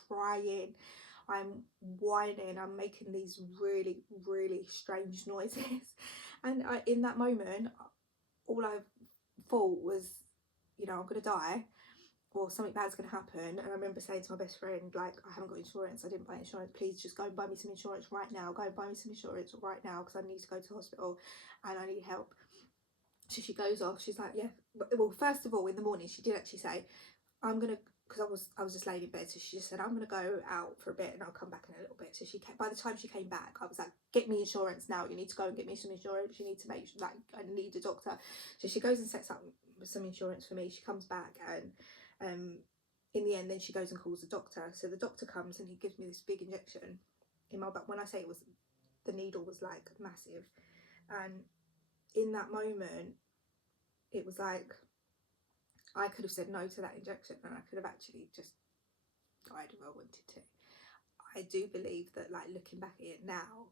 crying, I'm whining, I'm making these really, really strange noises. And in that moment, all I thought was, you know, I'm gonna die, or something bad's gonna happen. And I remember saying to my best friend, like, I haven't got insurance, I didn't buy insurance, please just go and buy me some insurance right now, go and buy me some insurance right now, because I need to go to the hospital and I need help. So she goes off, she's like, yeah, well, first of all, in the morning she did actually say, I'm gonna, because I was just laying in bed, so she just said, I'm gonna go out for a bit and I'll come back in a little bit. So by the time she came back, I was like, get me insurance now, you need to go and get me some insurance, you need to make sure, like, I need a doctor. So she goes and sets up some insurance for me. She comes back, and in the end then she goes and calls the doctor. So the doctor comes and he gives me this big injection in my butt. When I say it was, the needle was like massive, and in that moment it was like I could have said no to that injection, and I could have actually just died if I wanted to. I do believe that, like, looking back at it now,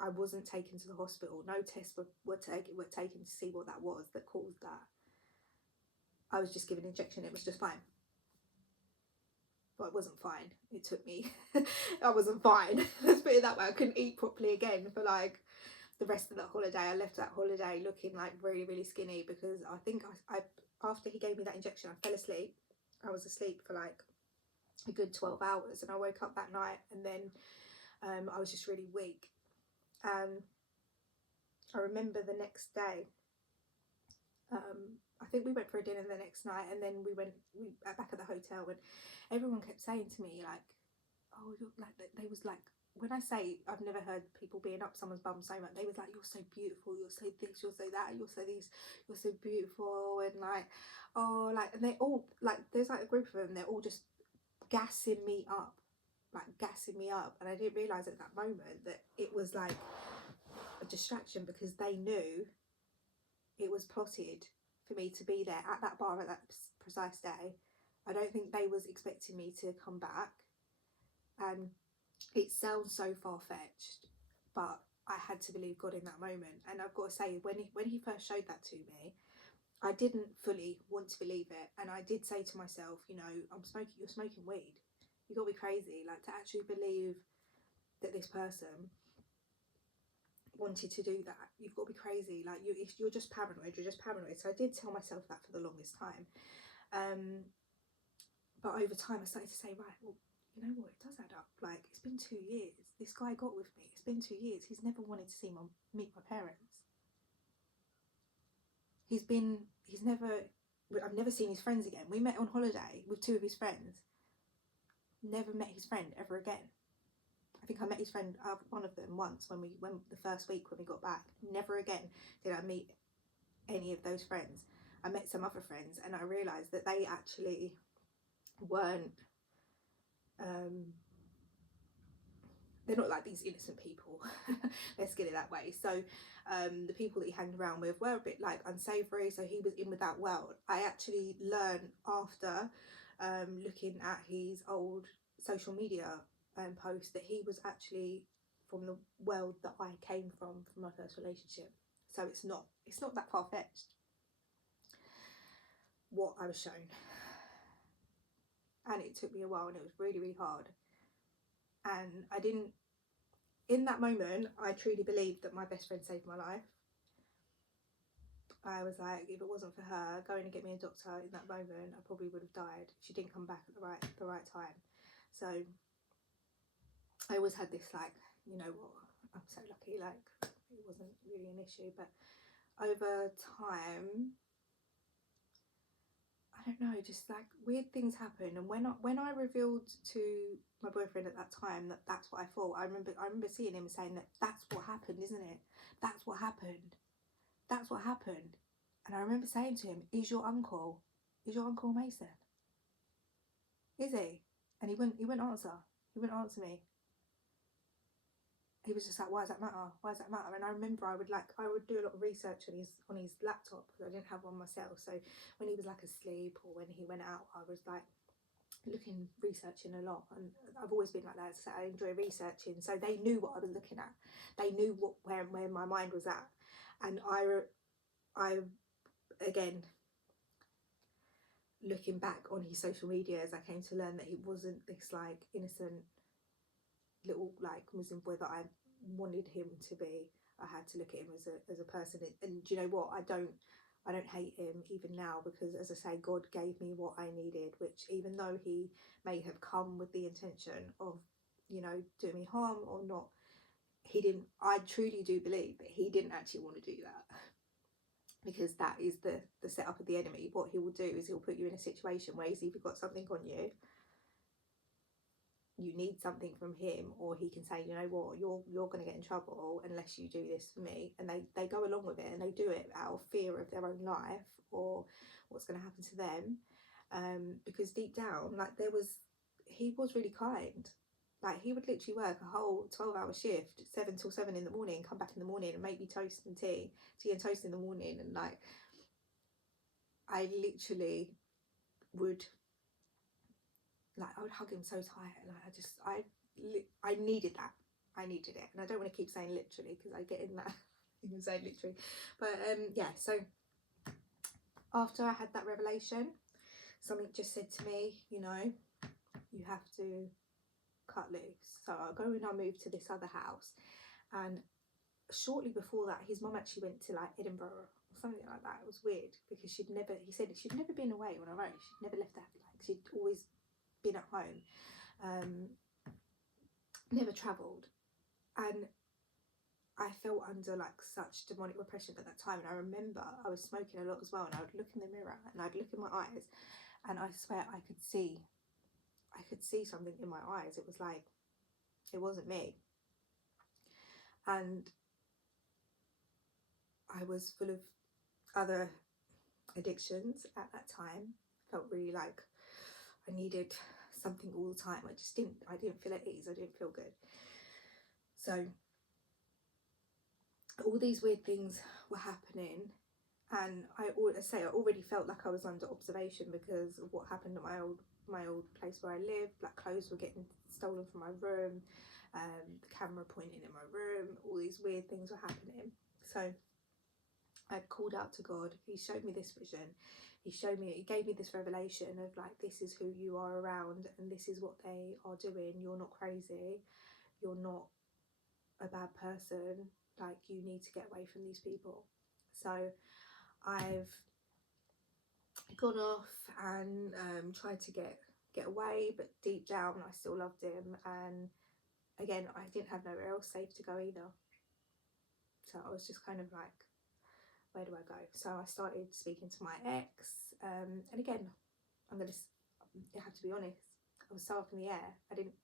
I wasn't taken to the hospital, no tests were taken to see what that was that caused that. I was just given an injection, it was just fine. But it wasn't fine, it took me I wasn't fine, let's put it that way. I couldn't eat properly again for like the rest of that holiday. I left that holiday looking like really, really skinny, because I think I after he gave me that injection, I fell asleep. I was asleep for like a good 12 hours, and I woke up that night, and then I was just really weak. I remember the next day, I think we went for a dinner the next night, and then we back at the hotel, and everyone kept saying to me like, oh, you're like, they was like, when I say I've never heard people being up someone's bum so much, they was like, you're so beautiful, you're so this, you're so that, you're so this, you're so beautiful, and like, oh, like, and they all like, there's like a group of them, they're all just gassing me up, and I didn't realise at that moment that it was like a distraction, because they knew it was plotted for me to be there at that bar at that precise day. I don't think they was expecting me to come back, and it sounds so far-fetched, but I had to believe God in that moment. And I've got to say, when he first showed that to me, I didn't fully want to believe it, and I did say to myself, you know, you're smoking weed, you got to be crazy, like, to actually believe that this person wanted to do that. You've got to be crazy, like, you're just paranoid, So I did tell myself that for the longest time, but over time I started to say, right, well, you know what, it does add up. Like, it's been 2 years. This guy got with me. It's been 2 years. He's never wanted to meet my parents. I've never seen his friends again. We met on holiday with 2 of his friends. Never met his friend ever again. I think I met his friend, one of them, once when the first week when we got back. Never again did I meet any of those friends. I met some other friends, and I realised that they actually weren't. They're not like these innocent people. Let's get it that way. So the people that he hanged around with were a bit like unsavoury, so he was in with that world. I actually learned after looking at his old social media post that he was actually from the world that I came from my first relationship. So it's not that far-fetched what I was shown. And it took me a while, and it was really, really hard. And I didn't, in that moment, I truly believed that my best friend saved my life. I was like, if it wasn't for her going to get me a doctor in that moment, I probably would have died. She didn't come back at the right time. So I always had this, like, you know what, I'm so lucky, like, it wasn't really an issue. But over time, I don't know, just like weird things happen. And when I revealed to my boyfriend at that time that that's what I thought, I remember seeing him saying that that's what happened, isn't it? That's what happened. That's what happened. And I remember saying to him, is your uncle Mason? Is he? And he wouldn't answer. He wouldn't answer me. He was just like, why does that matter? Why does that matter? And I remember I would do a lot of research on his laptop, because I didn't have one myself. So when he was like asleep or when he went out, I was like researching a lot. And I've always been like that, so I enjoy researching. So they knew what I was looking at. They knew where my mind was at. And I again, looking back on his social media, as I came to learn that he wasn't this like innocent little like Muslim boy that I wanted him to be. I had to look at him as a person. And do you know what, I don't hate him even now, because as I say, God gave me what I needed, which even though he may have come with the intention of, you know, doing me harm or not, he didn't. I truly do believe that he didn't actually want to do that, because that is the setup of the enemy. What he will do is he'll put you in a situation where he's either got something on you need something from him, or he can say, you know what, you're going to get in trouble unless you do this for me. And they go along with it, and they do it out of fear of their own life or what's going to happen to them, because deep down, like, he was really kind. Like, he would literally work a whole 12-hour shift, 7 till 7 in the morning, come back in the morning and make me toast and tea and toast in the morning. And like, I literally would, like, I would hug him so tight. Like, I needed that. I needed it. And I don't want to keep saying literally, because I get in that even saying literally. But yeah, so after I had that revelation, something just said to me, you know, you have to cut loose. So I go and I moved to this other house, and shortly before that, his mum actually went to like Edinburgh or something like that. It was weird, because he said she'd never been away on her own. She'd never left that, like, she'd always been at home, never travelled. And I felt under like such demonic repression at that time. And I remember I was smoking a lot as well, and I would look in the mirror and I'd look in my eyes, and I swear I could see something in my eyes. It was like, it wasn't me. And I was full of other addictions at that time. Felt really like I needed something all the time. I didn't feel at ease. I didn't feel good. So all these weird things were happening, and I already felt like I was under observation because of what happened at my old place where I lived. Like, clothes were getting stolen from my room, the camera pointing in my room. All these weird things were happening. So I called out to God. He showed me this vision. He gave me this revelation of like, this is who you are around, and this is what they are doing. You're not crazy. You're not a bad person. Like, you need to get away from these people. So I've gone off and tried to get get away, but deep down I still loved him. And again, I didn't have nowhere else safe to go either. So I was just kind of like, where do I go? So I started speaking to my ex, and again, I have to be honest, I was so up in the air. I didn't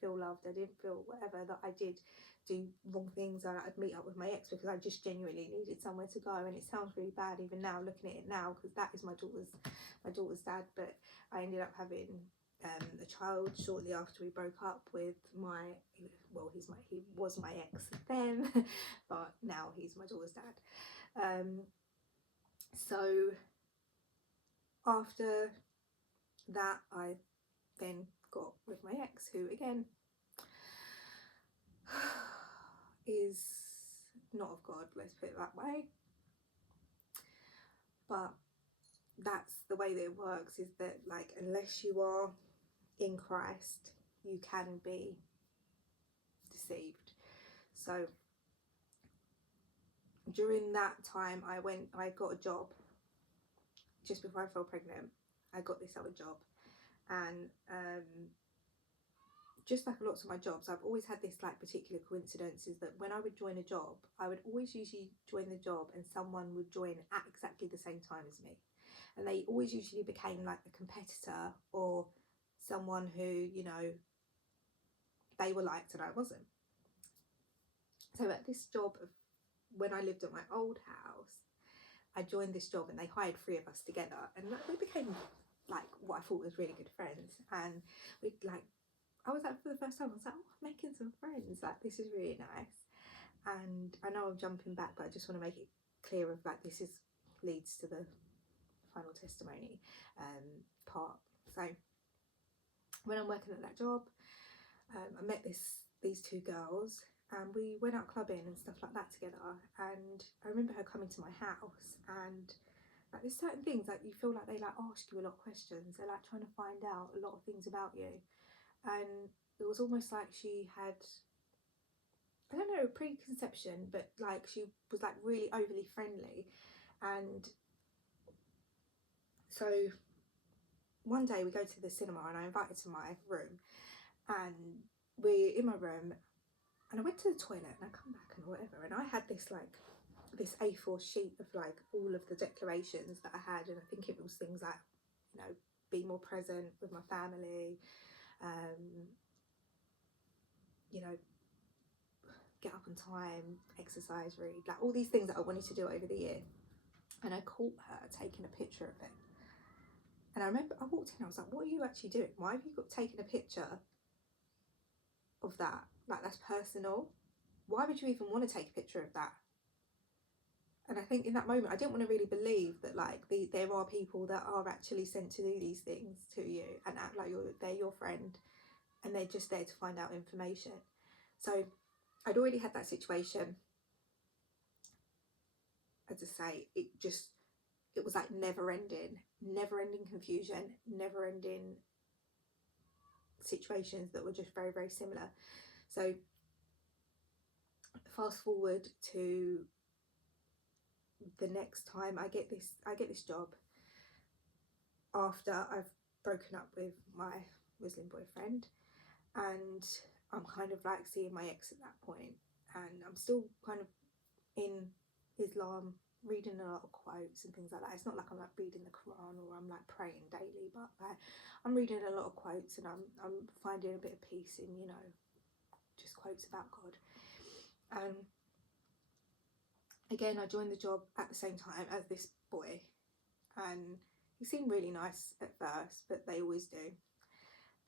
feel loved. I didn't feel whatever, that I did do wrong things. I'd meet up with my ex because I just genuinely needed somewhere to go. And it sounds really bad even now, looking at it now, because that is my daughter's dad. But I ended up having a child shortly after we broke up with my, well, he was my ex then, but now he's my daughter's dad. So after that, I then got with my ex, who again is not of God, let's put it that way. But that's the way that it works, is that like, unless you are in Christ, you can be deceived. So during that time, I got a job just before I fell pregnant. I got this other job, and just like lots of my jobs, I've always had this like particular coincidences that when I would join a job, I would always usually join the job and someone would join at exactly the same time as me. And they always usually became like a competitor, or someone who, you know, they were liked and I wasn't. So at this job, when I lived at my old house, I joined this job and they hired 3 of us together, and we became like what I thought was really good friends. And we'd like, I was like, for the first time, I was like, oh, I'm making some friends, like this is really nice. And I know I'm jumping back, but I just want to make it clear of like, this leads to the final testimony part. So when I'm working at that job, I met these 2 girls, and we went out clubbing and stuff like that together. And I remember her coming to my house, and like, there's certain things that you feel like they like ask you a lot of questions. They're like trying to find out a lot of things about you. And it was almost like she had, I don't know, a preconception, but like she was like really overly friendly. And so one day we go to the cinema, and I invited to my room, and we're in my room, and I went to the toilet and I come back and whatever, and I had this like this A4 sheet of like all of the declarations that I had, and I think it was things like, you know, be more present with my family, you know, get up on time, exercise, read, like all these things that I wanted to do over the year. And I caught her taking a picture of it. And I remember I walked in, I was like, what are you actually doing? Why have you taken a picture of that? Like, that's personal. Why would you even want to take a picture of that? And I think in that moment, I didn't want to really believe that like there are people that are actually sent to do these things to you and act like they're your friend, and they're just there to find out information. So I'd already had that situation. As I say, it was like never ending confusion, never ending situations that were just very, very similar. So fast forward to the next time I get this job, after I've broken up with my Muslim boyfriend, and I'm kind of like seeing my ex at that point, and I'm still kind of in Islam, reading a lot of quotes and things like that. It's not like I'm like reading the Quran or I'm like praying daily, but like I'm reading a lot of quotes, and I'm finding a bit of peace in, you know, just quotes about God. And again, I joined the job at the same time as this boy, and he seemed really nice at first, but they always do.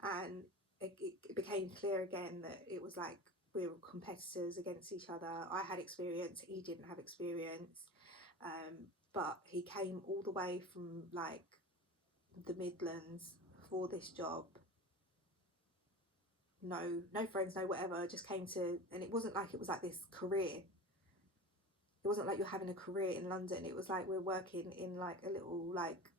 And it became clear again that it was like we were competitors against each other. I had experience, he didn't have experience, but he came all the way from like the Midlands for this job. No friends, no whatever, just came to, and it wasn't like it was like this career. It wasn't like you're having a career in London. It was like we're working in like a little, like,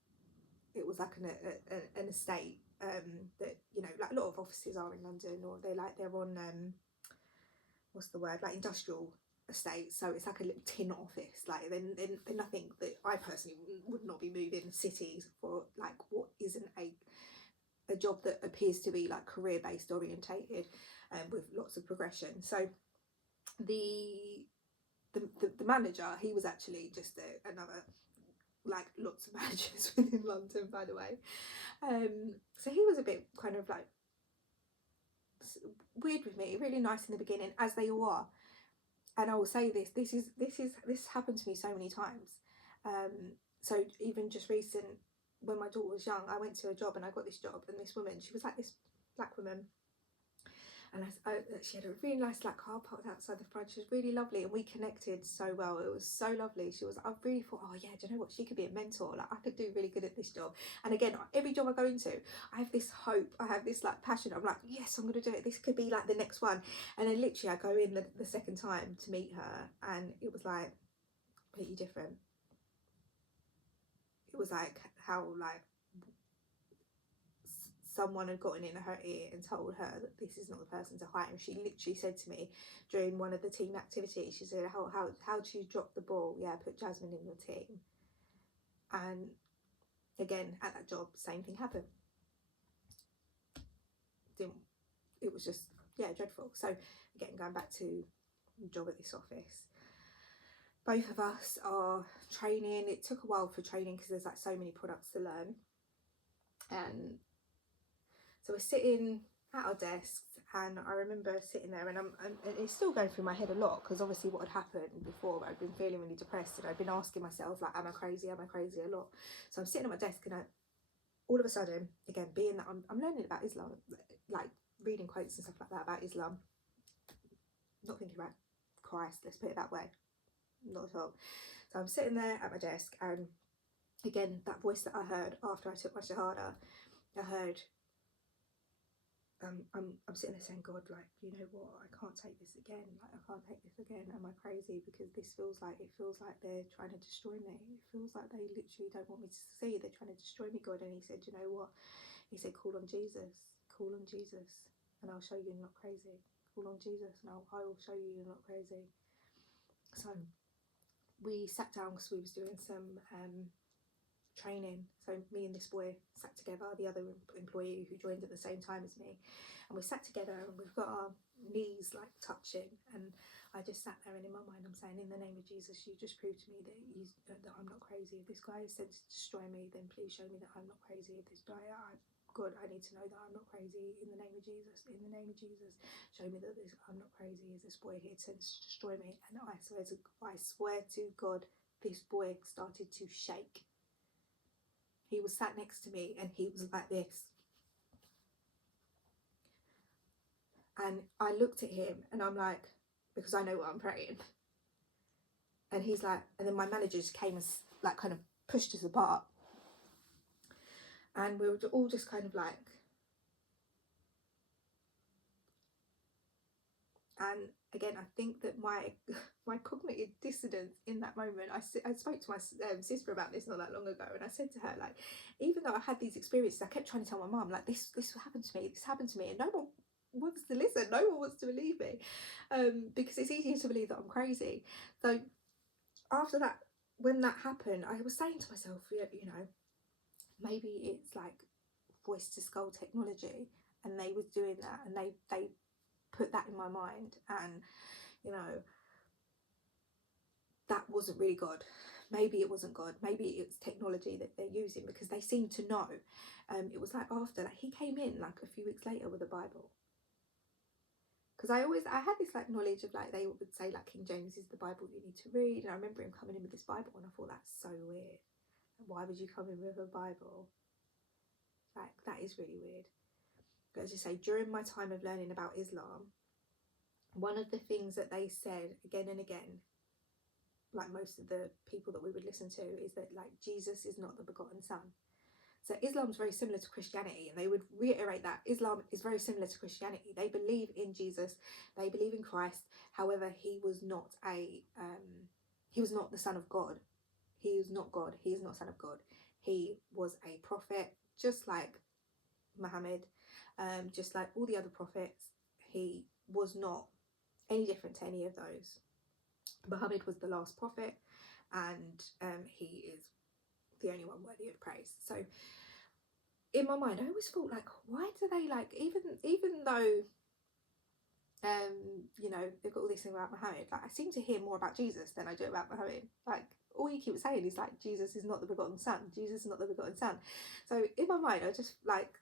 it was like an estate that, you know, like a lot of offices are in London, or they're on what's the word, like industrial estates. So it's like a little tin office. Like they're nothing that I personally would not be moving cities for, like what isn't a a job that appears to be like career based orientated, with lots of progression. So the manager, he was actually just another, like lots of managers within London, by the way. So he was a bit kind of like weird with me, really nice in the beginning, as they all are. And I will say this happened to me so many times. So even just recent, when my daughter was young, I went to a job and I got this job, and this woman, she was like this black woman, and she had a really nice like car parked outside the front. She was really lovely, and we connected so well. It was so lovely. I really thought, oh yeah, do you know what, she could be a mentor, like I could do really good at this job. And again, every job I go into, I have this hope, I have this like passion. I'm like, yes, I'm gonna do it, this could be like the next one. And then literally I go in the second time to meet her, and it was like completely different. It was like how like someone had gotten in her ear and told her that this is not the person to hire. And she literally said to me during one of the team activities, she said, how do you drop the ball? Yeah, put Jasmine in your team. And again, at that job, same thing happened. It was just, yeah, dreadful. So again, going back to the job at this office, both of us are training. It took a while for training because there's like so many products to learn. And so we're sitting at our desks, and I remember sitting there, and it's still going through my head a lot, because obviously what had happened before, I'd been feeling really depressed, and I'd been asking myself like, am I crazy a lot. So I'm sitting at my desk, and all of a sudden, again, being that I'm learning about Islam, like reading quotes and stuff like that about Islam, not thinking about Christ, let's put it that way, not at all. So I'm sitting there at my desk, and again, that voice that I heard after I took my Shahada, I heard, I'm sitting there saying, God, like, you know what, I can't take this again, like I can't take this again. Am I crazy? Because it feels like they're trying to destroy me. It feels like they literally don't want me to succeed. They're trying to destroy me, God. And he said, you know what, he said, call on Jesus, and I'll show you you're not crazy. Call on Jesus, and I will show you you're not crazy. So we sat down, because we was doing some training. So me and this boy sat together, the other employee who joined at the same time as me, and we sat together, and we've got our knees like touching, and I just sat there, and in my mind I'm saying, in the name of Jesus, you just prove to me that I'm not crazy. If this guy is sent to destroy me, then please show me that I'm not crazy. If this guy, God, I need to know that I'm not crazy. In the name of Jesus, show me that I'm not crazy. Is this boy here sent to destroy me? And I swear to God, this boy started to shake. He was sat next to me, and he was like this. And I looked at him, and I'm like, because I know what I'm praying. And he's like, and then my manager just came and like kind of pushed us apart. And we were all just kind of like, and again, I think that my cognitive dissonance in that moment, I spoke to my sister about this not that long ago, and I said to her, like, even though I had these experiences, I kept trying to tell my mum, like, this happened to me, and no one wants to listen, no one wants to believe me, because it's easier to believe that I'm crazy. So after that, when that happened, I was saying to myself, you know, maybe it's like voice to skull technology, and they was doing that, and they put that in my mind, and you know, that wasn't really God. Maybe it wasn't God, maybe it's technology that they're using, because they seem to know. It was like after, like, he came in like a few weeks later with a Bible, because I had this like knowledge of, like, they would say like King James is the Bible you need to read, and I remember him coming in with this Bible, and I thought, that's so weird. Why would you come in with a Bible? Like, that is really weird. But as you say, during my time of learning about Islam, one of the things that they said again and again, like most of the people that we would listen to, is that, like, Jesus is not the begotten son. So Islam's very similar to Christianity, and they would reiterate that Islam is very similar to Christianity. They believe in Jesus, they believe in Christ. However, he was not the son of God. He is not God. He is not son of God. He was a prophet, just like Muhammad, just like all the other prophets. He was not any different to any of those. Muhammad was the last prophet, and he is the only one worthy of praise. So in my mind, I always thought, like, why do they, like, even though you know, they've got all this thing about Muhammad, like, I seem to hear more about Jesus than I do about Muhammad. Like, all you keep saying is, like, Jesus is not the begotten son, Jesus is not the begotten son. So in my mind, I just, like,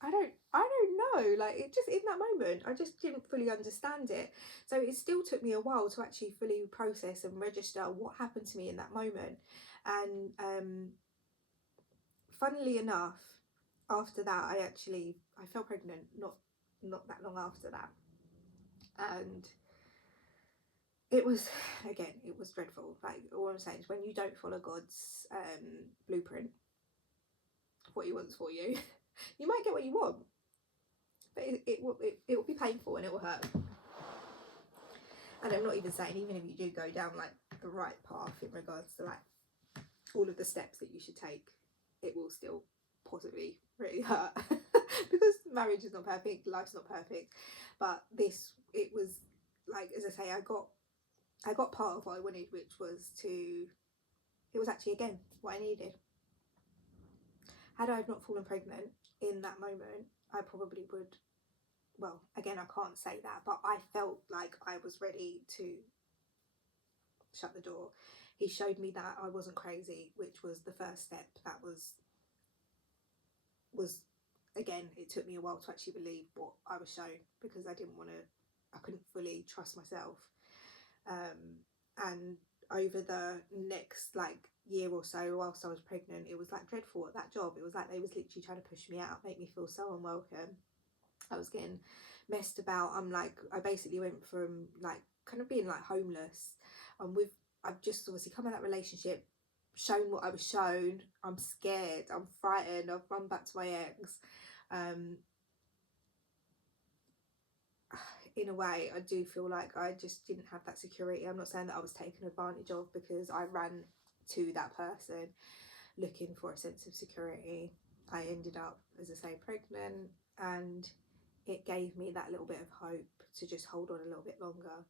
I don't know, like, it just, in that moment, I just didn't fully understand it. So it still took me a while to actually fully process and register what happened to me in that moment. And funnily enough, after that, I fell pregnant not that long after that. And it was, again, it was dreadful. Like, all I'm saying is, when you don't follow God's blueprint, what he wants for you, you might get what you want, but it will be painful and it will hurt. And I'm not even saying, even if you do go down, like, the right path in regards to, like, all of the steps that you should take, it will still possibly really hurt. Because marriage is not perfect, life's not perfect. But it was, like, as I say, I got part of what I wanted, which was it was actually, again, what I needed. Had I not fallen pregnant in that moment, I probably would, well, again, I can't say that, but I felt like I was ready to shut the door. He showed me that I wasn't crazy, which was the first step. That was again, it took me a while to actually believe what I was shown, because I couldn't fully trust myself. And over the next, like, year or so, whilst I was pregnant, it was, like, dreadful at that job. It was like they was literally trying to push me out, make me feel so unwelcome. I was getting messed about. I basically went from, like, kind of being, like, homeless, and I've just obviously come out of that relationship, shown what I was shown. I'm scared, I'm frightened, I've run back to my ex. In a way, I do feel like I just didn't have that security. I'm not saying that I was taken advantage of, because I ran to that person looking for a sense of security. I ended up, as I say, pregnant, and it gave me that little bit of hope to just hold on a little bit longer.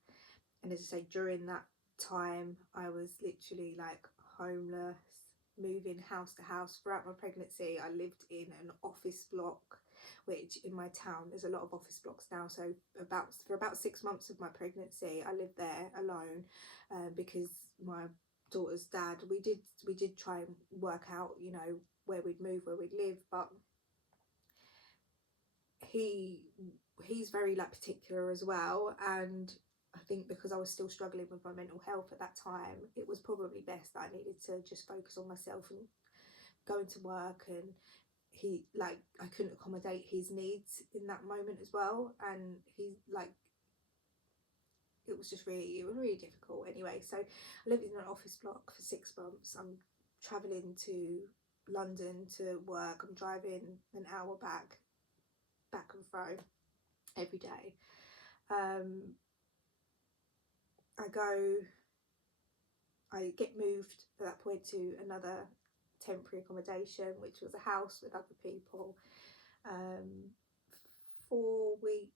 And as I say, during that time, I was literally, like, homeless, moving house to house. Throughout my pregnancy, I lived in an office block, which in my town, there's a lot of office blocks now. So for about 6 months of my pregnancy, I lived there alone, because my daughter's dad, we did try and work out, you know, where we'd move, where we'd live, but he's very, like, particular as well. And I think because I was still struggling with my mental health at that time, it was probably best that I needed to just focus on myself and going to work. And I couldn't accommodate his needs in that moment as well, and it was really difficult. Anyway, so I lived in an office block for 6 months. I'm travelling to London to work. I'm driving an hour back and fro every day. I get moved at that point to another temporary accommodation, which was a house with other people. 4 weeks,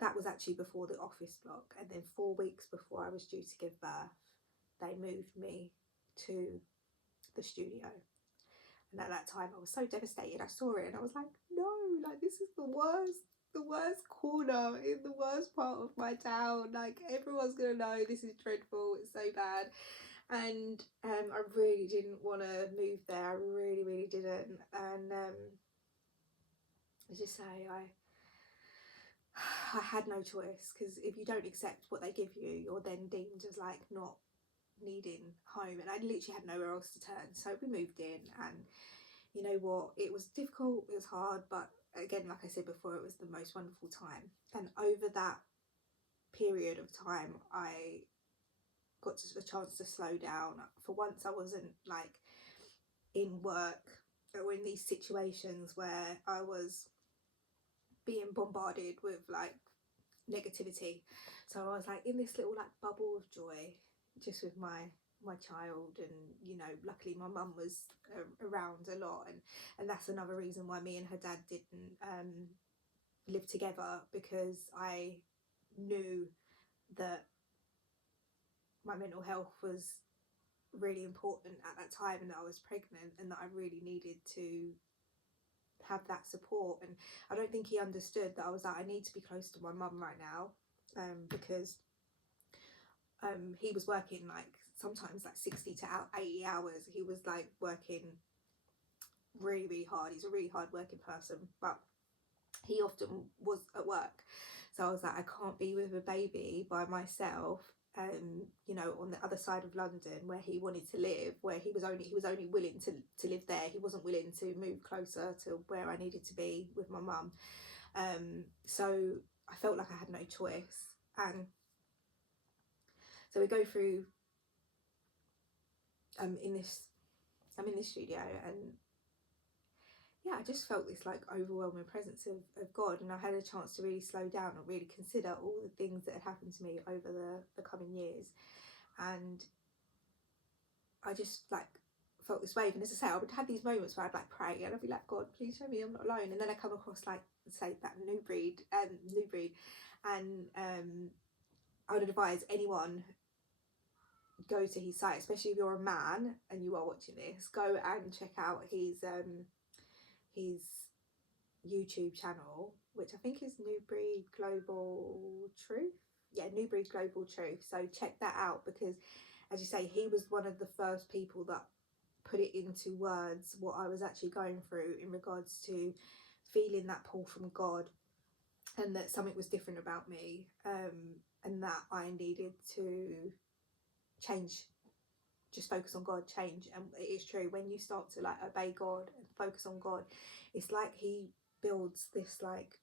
that was actually before the office block, and then 4 weeks before I was due to give birth, they moved me to the studio. And at that time, I was so devastated. I saw it and I was like, no, like, this is the worst corner in the worst part of my town. Like, everyone's gonna know this is dreadful, it's so bad. And I really didn't want to move there. I really didn't. And as you say, I had no choice, because if you don't accept what they give you, you're then deemed as, like, not needing home. And I literally had nowhere else to turn. So we moved in, and you know what, it was difficult, it was hard, but again, like I said before, it was the most wonderful time. And over that period of time, I got a chance to slow down. For once, I wasn't, like, in work or in these situations where I was being bombarded with, like, negativity. So I was, like, in this little, like, bubble of joy, just with my child. And, you know, luckily my mum was around a lot, and that's another reason why me and her dad didn't live together, because I knew that my mental health was really important at that time, and that I was pregnant, and that I really needed to have that support. And I don't think he understood that I was like, I need to be close to my mum right now, because he was working like sometimes like 60 to 80 hours. He was like working really, really hard. He's a really hard working person, but he often was at work. So I was like, I can't be with a baby by myself, you know, on the other side of London where he wanted to live, where he was only willing to live there. He wasn't willing to move closer to where I needed to be with my mum. So I felt like I had no choice. And so we go through I'm in this studio, and yeah, I just felt this like overwhelming presence of God, and I had a chance to really slow down and really consider all the things that had happened to me over the coming years. And I just like felt this wave. And as I say, I would have these moments where I'd like pray and I'd be like, God, please show me I'm not alone. And then I come across like, say, that new breed, and I would advise anyone, go to his site, especially if you're a man and you are watching this, go and check out his YouTube channel, which I think is New Breed Global Truth. Yeah, New Breed Global Truth. So check that out, because as you say, he was one of the first people that put it into words what I was actually going through in regards to feeling that pull from God, and that something was different about me, and that I needed to change. Just focus on God, change. And it is true, when you start to like obey God and focus on God, it's like he builds this like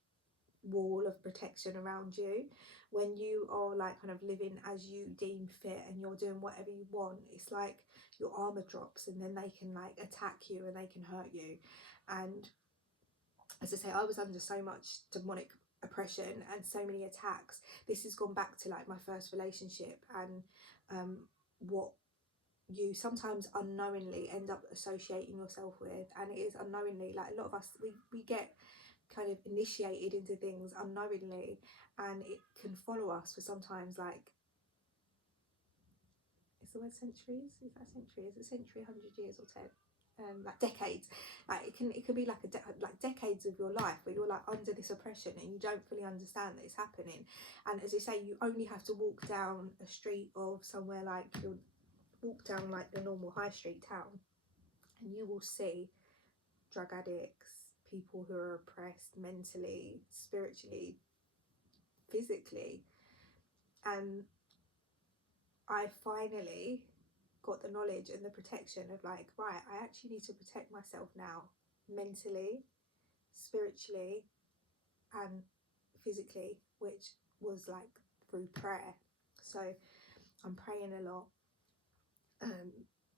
wall of protection around you. When you are like kind of living as you deem fit and you're doing whatever you want, it's like your armor drops, and then they can like attack you and they can hurt you. And as I say, I was under so much demonic oppression and so many attacks. This has gone back to like my first relationship, and what you sometimes unknowingly end up associating yourself with. And it is unknowingly, like a lot of us, we get kind of initiated into things unknowingly, and it can follow us for sometimes like, is the word centuries? Is that century? Is it century, 100 years, or 10? Like decades. Like it can be like like decades of your life where you're like under this oppression and you don't fully understand that it's happening. And as you say, you only have to walk down a street of somewhere, like you'll walk down like the normal high street town, and you will see drug addicts, people who are oppressed mentally, spiritually, physically. And I finally got the knowledge and the protection of like, right, I actually need to protect myself now, mentally, spiritually, and physically, which was like through prayer. So I'm praying a lot.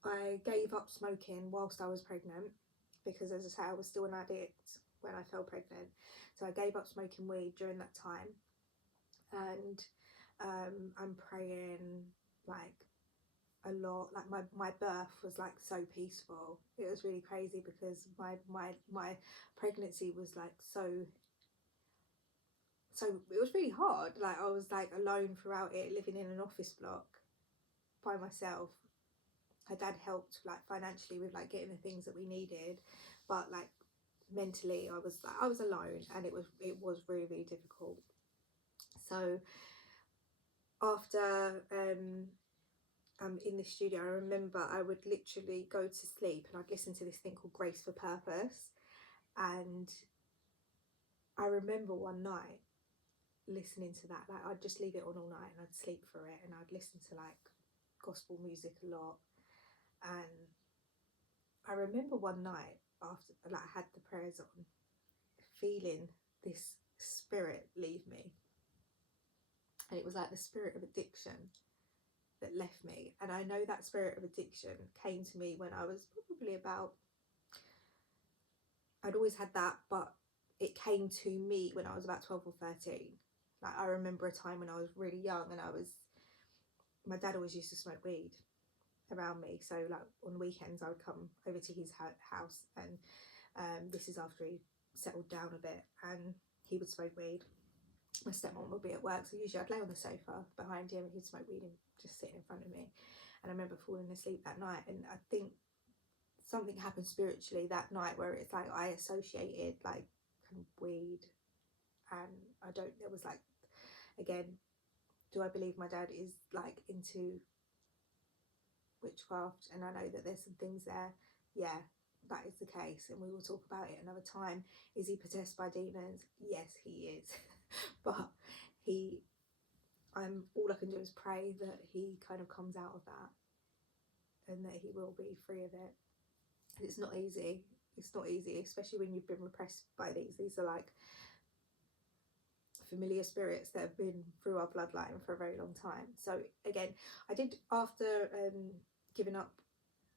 I gave up smoking whilst I was pregnant, because as I say, I was still an addict when I fell pregnant. So I gave up smoking weed during that time. And I'm praying like a lot. Like my birth was like so peaceful. It was really crazy, because my pregnancy was like so it was really hard. Like I was like alone throughout it, living in an office block by myself. Her dad helped like financially with like getting the things that we needed, but like mentally I was alone, and it was really, really difficult. So after in the studio, I remember I would literally go to sleep and I'd listen to this thing called Grace for Purpose. And I remember one night listening to that, like I'd just leave it on all night and I'd sleep through it, and I'd listen to like gospel music a lot. And I remember one night after like I had the prayers on, feeling this spirit leave me, and it was like the spirit of addiction that left me. And I know that spirit of addiction came to me when I was probably about, I'd always had that, but it came to me when I was about 12 or 13. Like I remember a time when I was really young, and my dad always used to smoke weed around me. So like on weekends I would come over to his house, and this is after he settled down a bit, and he would smoke weed. My stepmom would be at work, so usually I'd lay on the sofa behind him and he'd smoke weed and just sit in front of me. And I remember falling asleep that night, and I think something happened spiritually that night where it's like I associated like kind of weed, and I don't, there was like, again, do I believe my dad is like into witchcraft? And I know that there's some things there. Yeah, that is the case, and we will talk about it another time. Is he possessed by demons? Yes, he is. But he, all I can do is pray that he kind of comes out of that and that he will be free of it. And it's not easy. It's not easy, especially when you've been repressed by these. These are like familiar spirits that have been through our bloodline for a very long time. So again, I did, after giving up,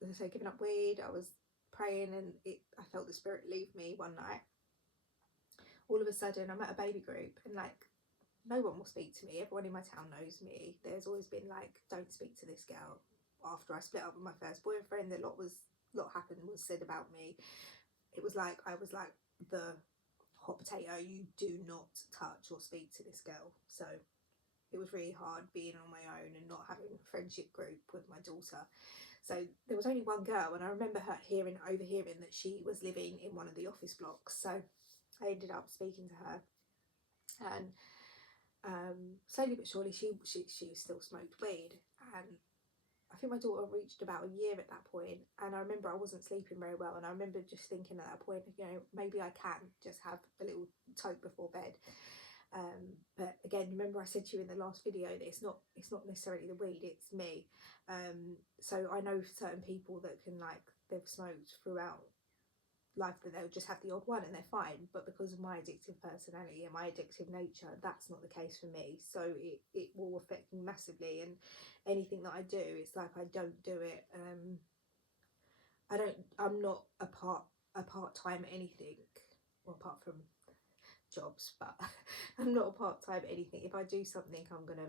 as I say, giving up weed, I was praying, and I felt the spirit leave me one night. All of a sudden, I'm at a baby group, and like, no one will speak to me. Everyone in my town knows me. There's always been like, don't speak to this girl. After I split up with my first boyfriend, a lot happened, was said about me. It was like I was like the hot potato. You do not touch or speak to this girl. So it was really hard being on my own and not having a friendship group with my daughter. So there was only one girl, and I remember her overhearing that she was living in one of the office blocks. So I ended up speaking to her, and slowly but surely she still smoked weed. And I think my daughter reached about a year at that point, and I remember I wasn't sleeping very well, and I remember just thinking at that point, you know, maybe I can just have a little toke before bed. But again, remember I said to you in the last video that it's not necessarily the weed, it's me. So I know certain people that can, like, they've smoked throughout life, but they'll just have the odd one and they're fine. But because of my addictive personality and my addictive nature, that's not the case for me. So it will affect me massively, and anything that I do, it's like I don't do it. I'm not a part-time anything, well, apart from jobs, but I'm not a part-time anything. If I do something, I'm gonna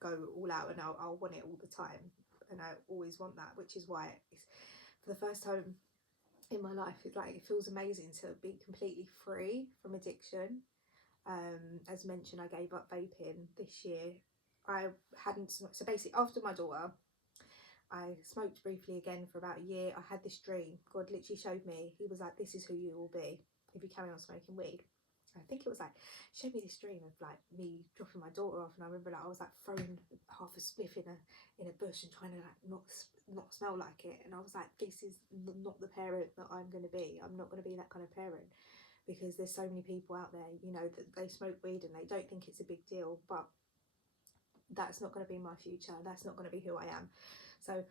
go all out, and I'll want it all the time, and I always want that, which is why it's, for the first time in my life, it's like, it feels amazing to be completely free from addiction. As mentioned, I gave up vaping this year. I hadn't, so basically after my daughter, I smoked briefly again for about a year. I had this dream. God literally showed me. He was like, this is who you will be if you carry on smoking weed. I think it was like, showed me this dream of like me dropping my daughter off, and I remember like I was like throwing half a spliff in a bush and trying to like not smell like it. And I was like, this is not the parent that I'm going to be. I'm not going to be that kind of parent, because there's so many people out there, you know, that they smoke weed and they don't think it's a big deal, but that's not going to be my future. That's not going to be who I am. So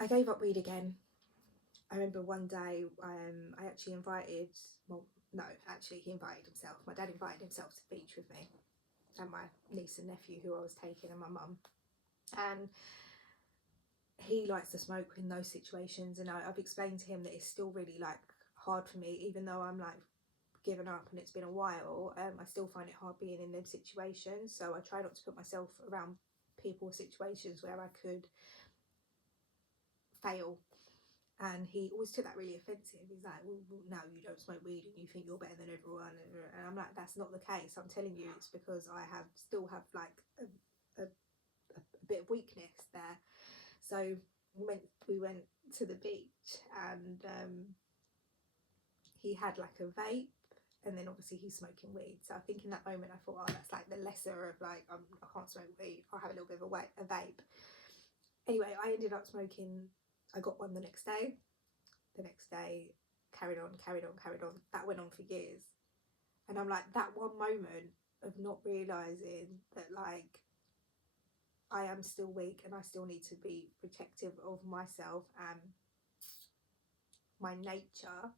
I gave up weed again. I remember one day I actually invited, well, no, actually he invited himself. My dad invited himself to the beach with me and my niece and nephew who I was taking, and my mum. And he likes to smoke in those situations, and I've explained to him that it's still really like hard for me, even though I'm like given up and it's been a while. I still find it hard being in them situations, so I try not to put myself around people, situations where I could fail. And he always took that really offensive. He's like, well, no, you don't smoke weed and you think you're better than everyone. And I'm like, that's not the case. I'm telling you, it's because I still have like a bit of weakness there. So we went to the beach, and he had like a vape, and then obviously he's smoking weed. So I think in that moment I thought, oh, that's like the lesser of like, I can't smoke weed, I'll have a little bit of a vape. Anyway, I ended up smoking, I got one the next day. The next day, carried on. That went on for years. And I'm like, that one moment of not realising that like I am still weak and I still need to be protective of myself and my nature,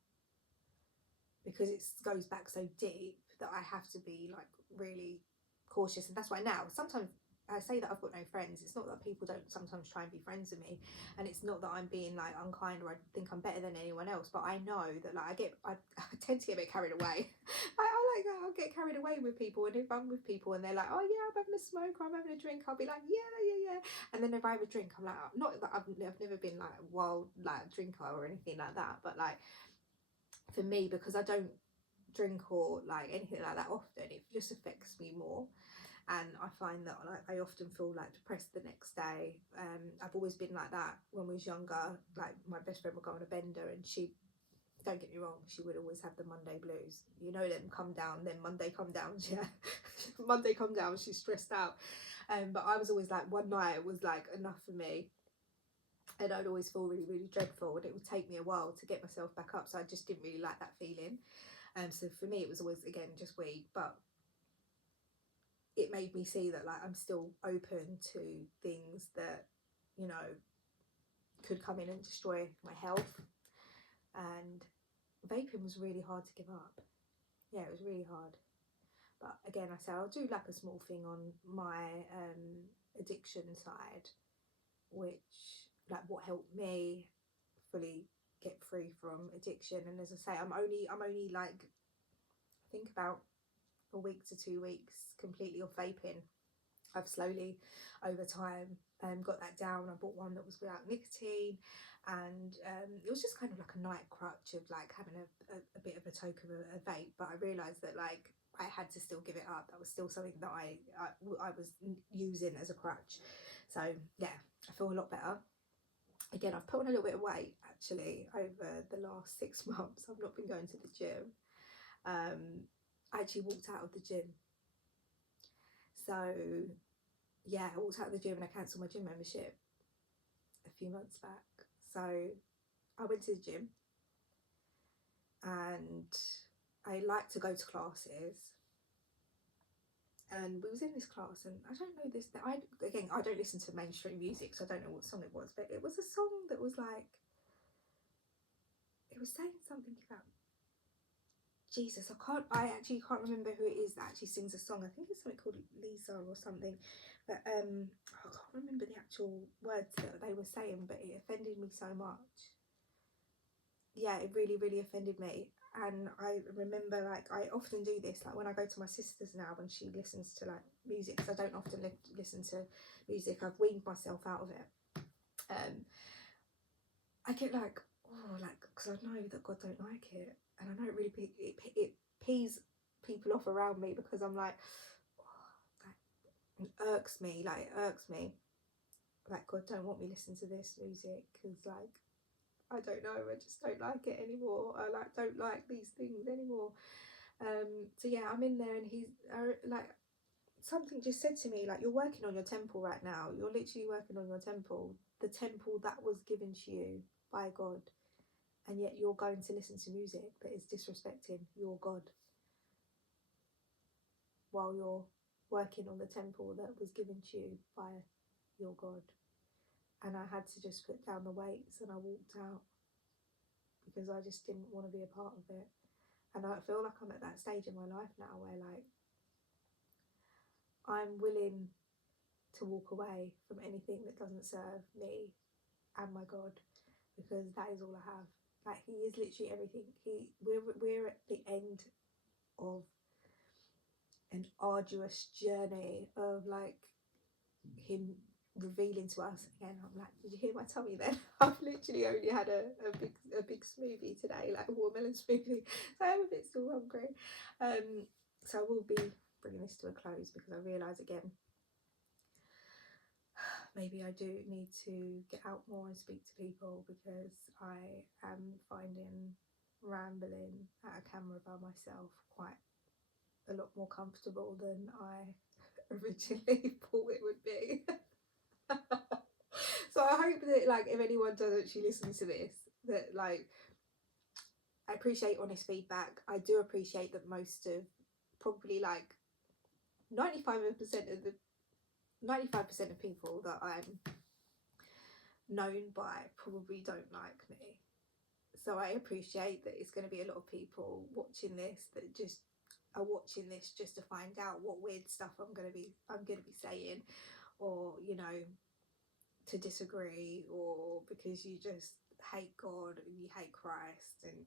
because it goes back so deep that I have to be like really cautious. And that's why now sometimes I say that I've got no friends. It's not that people don't sometimes try and be friends with me, and it's not that I'm being like unkind or I think I'm better than anyone else, but I know that like I tend to get a bit carried away. I'll get carried away with people, and if I'm with people and they're like, oh yeah, I'm having a smoke or I'm having a drink, I'll be like, yeah. And then if I have a drink, I'm like, not that I've never been like a wild like drinker or anything like that, but like for me, because I don't drink or like anything like that often, it just affects me more. and I find that like I often feel like depressed the next day. I've always been like that when we was younger. Like my best friend would go on a bender, and she, don't get me wrong, she would always have the Monday blues. You know them come down, then Monday come down. Yeah, Monday come down, she's stressed out. But I was always like, one night was like enough for me, and I'd always feel really, really dreadful, and it would take me a while to get myself back up. So I just didn't really like that feeling. So for me, it was always, again, just weak, but it made me see that like I'm still open to things that, you know, could come in and destroy my health. And vaping was really hard to give up. Yeah, it was really hard. But again, I say I'll do like a small thing on my addiction side, which like what helped me fully get free from addiction. And as I say, I'm only like, I think about a week to 2 weeks completely off vaping. I've slowly over time got that down. I bought one that was without nicotine, and it was just kind of like a night crutch of like having a bit of a toke of a vape. But I realised that like I had to still give it up. That was still something that I was using as a crutch. So yeah, I feel a lot better. Again, I've put on a little bit of weight actually over the last 6 months. I've not been going to the gym. I actually walked out of the gym. So yeah, I walked out of the gym and I cancelled my gym membership a few months back. So I went to the gym, and I like to go to classes. And we was in this class, and I don't know this. I don't listen to mainstream music, so I don't know what song it was, but it was a song that was like, it was saying something about Jesus. I actually can't remember who it is that actually sings a song. I think it's something called Lisa or something, but I can't remember the actual words that they were saying, but it offended me so much. Yeah, it really, really offended me. And I remember, like, I often do this, like when I go to my sister's now, when she listens to like music, because I don't often listen to music, I've weaned myself out of it. I get like, oh, like, because I know that God don't like it, and I know it really it pees people off around me, because I'm like, oh, like, it irks me, like God don't want me listening to this music, because like I don't know, I just don't like it anymore. I like don't like these things anymore. So yeah, I'm in there, and he's like, something just said to me, like, you're working on your temple right now. You're literally working on your temple, the temple that was given to you by God, and yet you're going to listen to music that is disrespecting your God while you're working on the temple that was given to you by your God. And I had to just put down the weights, and I walked out, because I just didn't want to be a part of it. And I feel like I'm at that stage in my life now where like I'm willing to walk away from anything that doesn't serve me and my God, because that is all I have. Like, he is literally everything. We're at the end of an arduous journey of like him revealing to us. Again, I'm like, did you hear my tummy then? I've literally only had a big smoothie today, like a watermelon smoothie, so I'm a bit still hungry. So I will be bringing this to a close, because I realise again, maybe I do need to get out more and speak to people, because I am finding rambling at a camera by myself quite a lot more comfortable than I originally thought it would be. So I hope that like if anyone does actually listen to this, that like, I appreciate honest feedback. I do appreciate that most of, probably like 95% of people that I'm known by probably don't like me. So I appreciate that it's going to be a lot of people watching this that just are watching this just to find out what weird stuff I'm going to be saying, or you know, to disagree, or because you just hate God and you hate Christ and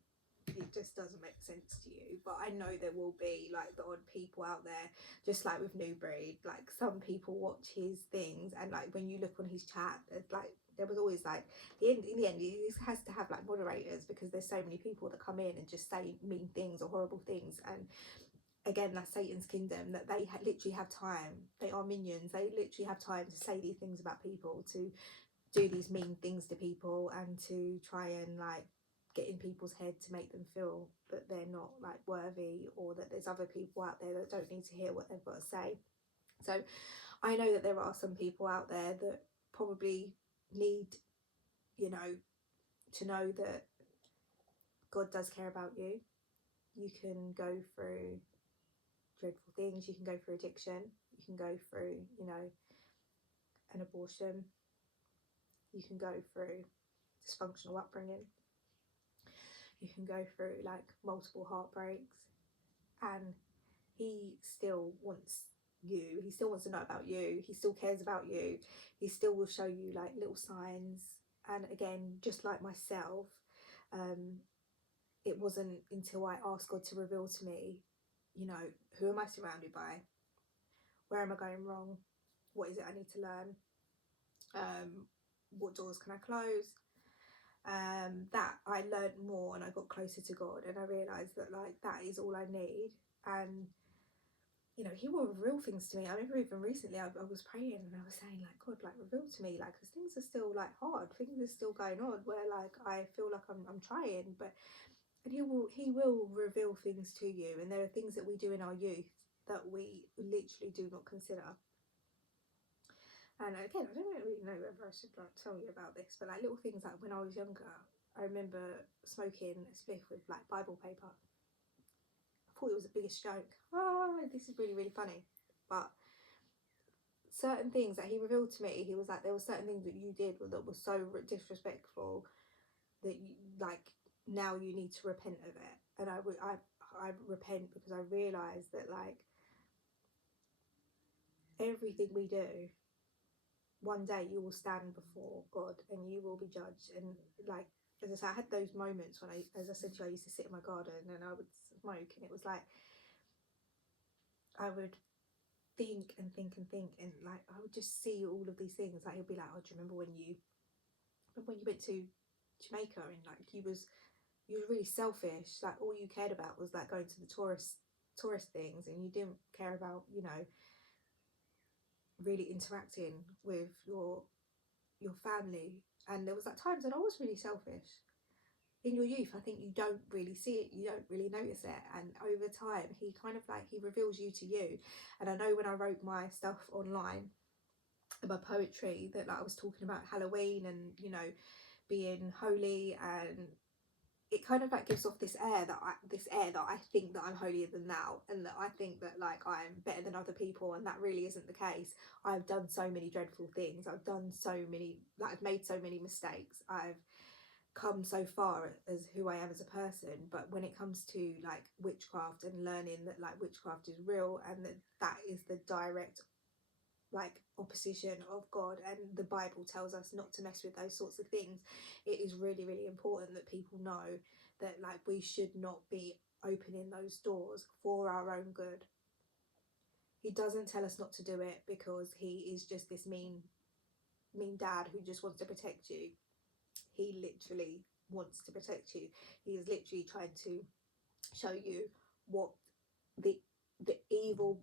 it just doesn't make sense to you. But I know there will be like the odd people out there, just like with New Breed, like some people watch his things, and like when you look on his chat, there's like, there was always like, in the end he has to have like moderators, because there's so many people that come in and just say mean things or horrible things, and again, that's Satan's kingdom, that they literally have time. They are minions. They literally have time to say these things about people, to do these mean things to people, and to try and like get in people's head to make them feel that they're not like worthy, or that there's other people out there that don't need to hear what they've got to say. So I know that there are some people out there that probably need, you know, to know that God does care about you. You can go through dreadful things, you can go through addiction, you can go through, you know, an abortion, you can go through dysfunctional upbringing, you can go through like multiple heartbreaks, and he still wants you, he still wants to know about you, he still cares about you, he still will show you like little signs. And again, just like myself, it wasn't until I asked God to reveal to me, you know, who am I surrounded by, where am I going wrong, what is it I need to learn, what doors can I close, that I learned more and I got closer to God, and I realised that like that is all I need. And you know, he will reveal things to me. I remember even recently I was praying and I was saying like, God, like reveal to me, like, because things are still like hard, things are still going on where like I feel like I'm trying, but and he will reveal things to you. And there are things that we do in our youth that we literally do not consider. And again, I don't really know whether I should like tell you about this, but like little things like when I was younger, I remember smoking a spliff with like Bible paper. I thought it was the biggest joke. Oh, this is really, really funny. But certain things that he revealed to me, he was like, there were certain things that you did that were so disrespectful that you like, now you need to repent of it. And I repent because I realised that like everything we do, one day you will stand before God and you will be judged. And like, as I said, I had those moments when as I said to you, I used to sit in my garden and I would smoke, and it was like I would think and think and think, and like I would just see all of these things. Like he'll be like, oh, do you remember when you went to Jamaica and like you were really selfish, like all you cared about was like going to the tourist things, and you didn't care about, you know, really interacting with your family. And there was like times that I was really selfish. In your youth, I think you don't really see it, you don't really notice it, and over time he kind of like he reveals you to you. And I know when I wrote my stuff online, my poetry, that like I was talking about Halloween and, you know, being holy, and it kind of like gives off this air that I think that I'm holier than thou, and that I think that like I'm better than other people, and that really isn't the case. I've done so many dreadful things, I've made so many mistakes, I've come so far as who I am as a person. But when it comes to like witchcraft and learning that like witchcraft is real, and that is the direct like opposition of God, and the Bible tells us not to mess with those sorts of things, it is really, really important that people know that like we should not be opening those doors for our own good. He doesn't tell us not to do it because he is just this mean dad who just wants to protect you. He literally wants to protect you. He is literally trying to show you what the evil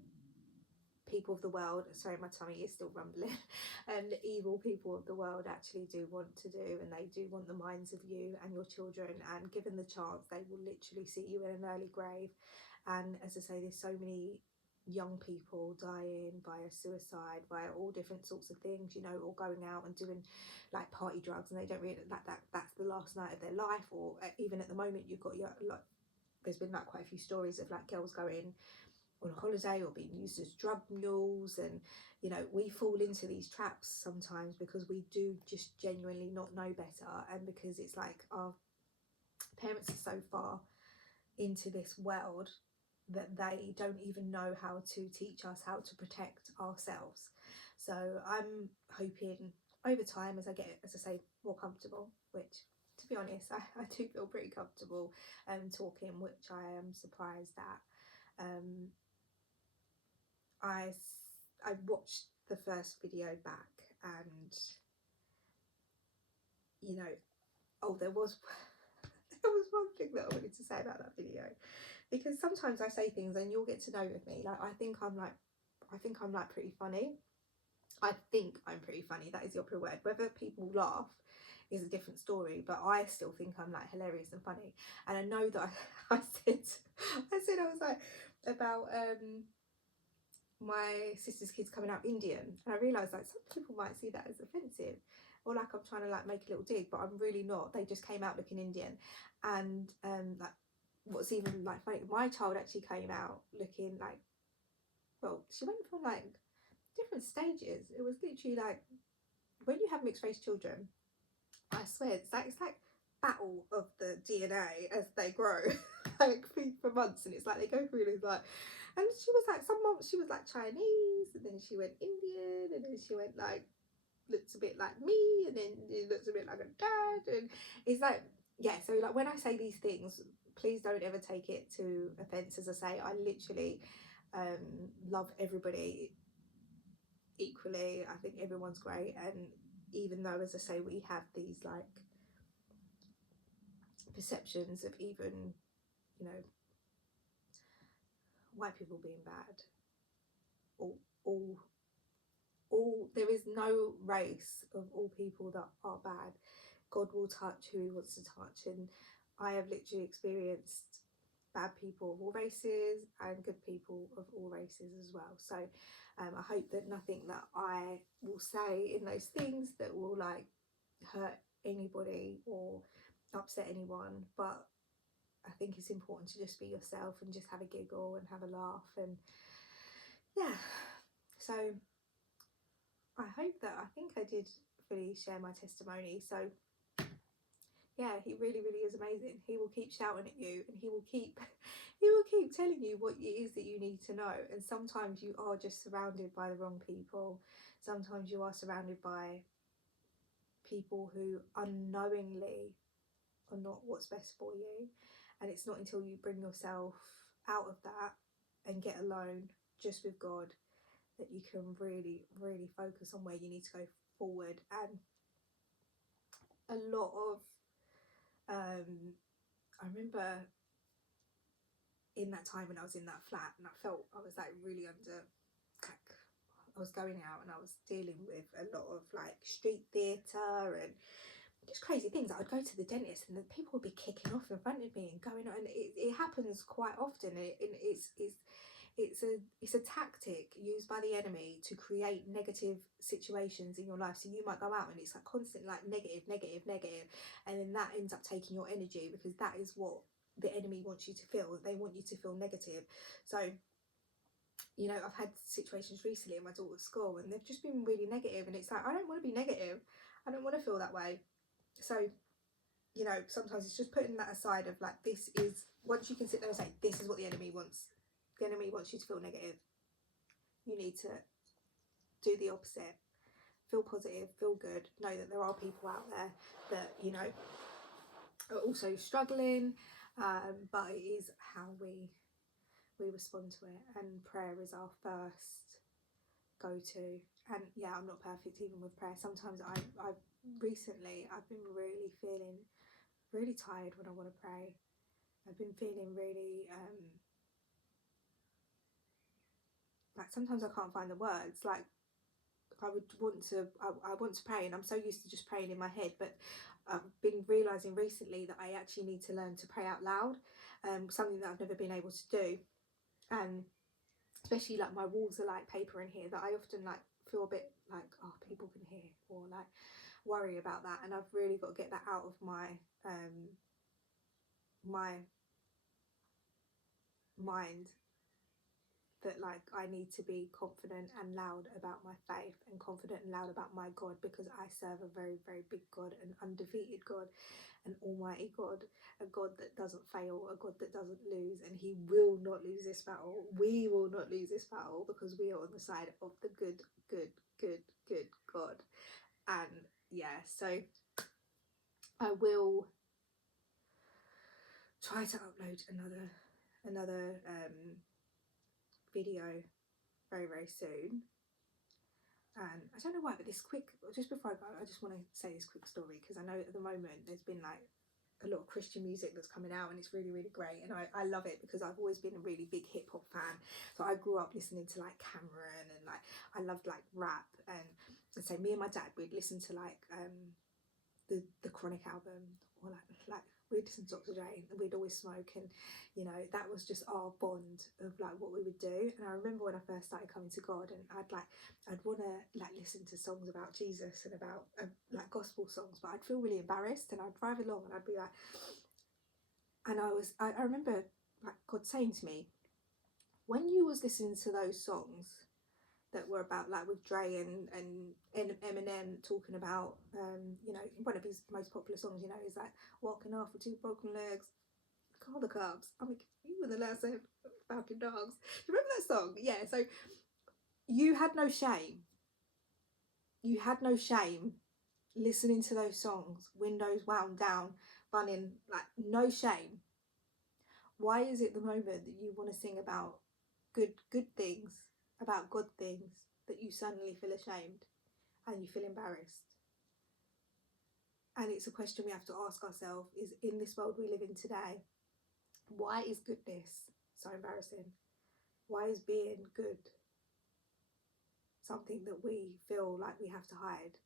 people of the world, sorry, my tummy is still rumbling, and the evil people of the world actually do want to do, and they do want the minds of you and your children, and given the chance they will literally see you in an early grave. And as I say, there's so many young people dying via suicide, via all different sorts of things, you know, or going out and doing like party drugs, and they don't really that's the last night of their life. Or even at the moment you've got like there's been like quite a few stories of like girls going on a holiday or being used as drug mules, and you know, we fall into these traps sometimes because we do just genuinely not know better, and because it's like our parents are so far into this world that they don't even know how to teach us how to protect ourselves. So I'm hoping over time, as I get, as I say, more comfortable, which to be honest I do feel pretty comfortable talking, which I am surprised at. I watched the first video back, and you know, oh, there was was one thing that I wanted to say about that video, because sometimes I say things and you'll get to know with me. Like I think I'm pretty funny. I think I'm pretty funny. That is the opera word. Whether people laugh is a different story, but I still think I'm like hilarious and funny. And I know that I said I was like about my sister's kids coming out Indian, and I realised like some people might see that as offensive, or like I'm trying to like make a little dig, but I'm really not. They just came out looking Indian. And like what's even like funny, my child actually came out looking like, well, she went from like different stages. It was literally like, when you have mixed race children, I swear it's like battle of the DNA as they grow, like for months, and it's like they go through this like, and she was like, some months she was like Chinese, and then she went Indian, and then she went like, looks a bit like me, and then it looks a bit like a dad, and it's like, yeah. So like when I say these things, please don't ever take it to offence. As I say, I literally love everybody equally. I think everyone's great, and even though, as I say, we have these like perceptions of even, you know, white people being bad, all there is no race of all people that are bad. God will touch who he wants to touch, and I have literally experienced bad people of all races and good people of all races as well. So I hope that nothing that I will say in those things that will like hurt anybody or upset anyone, but I think it's important to just be yourself and just have a giggle and have a laugh. And yeah, so I hope that, I think I did fully share my testimony. So yeah, he really is amazing. He will keep shouting at you, and he will keep telling you what it is that you need to know. And sometimes you are just surrounded by the wrong people. Sometimes you are surrounded by people who unknowingly are not what's best for you. And it's not until you bring yourself out of that and get alone just with God that you can really focus on where you need to go forward. And a lot of I remember in that time when I was in that flat, and I felt I was like really under, like, I was going out and I was dealing with a lot of like street theatre and just crazy things. I would go to the dentist and the people would be kicking off in front of me and going on, and it happens quite often. It's a tactic used by the enemy to create negative situations in your life. So you might go out and it's like constant like negative, and then that ends up taking your energy, because that is what the enemy wants you to feel. They want you to feel negative. So, you know, I've had situations recently in my daughter's school and they've just been really negative, and it's like, I don't want to be negative. I don't want to feel that way. So, you know, sometimes it's just putting that aside of like, this is, once you can sit there and say, this is what the enemy wants. The enemy wants you to feel negative. You need to do the opposite. Feel positive, feel good. Know that there are people out there that, you know, are also struggling, but it is how we respond to it. And prayer is our first go-to. And yeah, I'm not perfect even with prayer. Sometimes I've recently been really feeling really tired when I want to pray. I've been feeling really like sometimes I can't find the words. Like I want to pray, and I'm so used to just praying in my head, but I've been realising recently that I actually need to learn to pray out loud, something that I've never been able to do. And especially like my walls are like paper in here, that I often like feel a bit like, oh, people can hear, or like worry about that. And I've really got to get that out of my my mind, that like I need to be confident and loud about my faith, and confident and loud about my God, because I serve a very big God, an undefeated God, an almighty God, a God that doesn't fail, a God that doesn't lose, and he will not lose this battle. We will not lose this battle, because we are on the side of the good God. And yeah, so I will try to upload another video very soon. And I don't know why, but just before I go, I just want to say this quick story, because I know at the moment there's been like a lot of Christian music that's coming out, and it's really, really great. And I love it because I've always been a really big hip hop fan. So I grew up listening to like Cameron, and like I loved like rap. And so me and my dad, we'd listen to like the Chronic album, or like we'd listen to Dr. Dre, and we'd always smoke, and you know, that was just our bond of like what we would do. And I remember when I first started coming to God, and I'd want to like listen to songs about Jesus and about like gospel songs, but I'd feel really embarrassed, and I'd drive along and I'd be like, and I remember like God saying to me, when you was listening to those songs that were about like with Dre and Eminem talking about you know, one of his most popular songs, you know, is like walking off with two broken legs, call the cops. I mean, you were the last set fucking dogs. Do you remember that song? Yeah. So you had no shame. You had no shame listening to those songs, windows wound down, bunning, like no shame. Why is it the moment that you want to sing about good things, about good things, that you suddenly feel ashamed and you feel embarrassed? And it's a question we have to ask ourselves, is in this world we live in today, why is goodness so embarrassing? Why is being good something that we feel like we have to hide?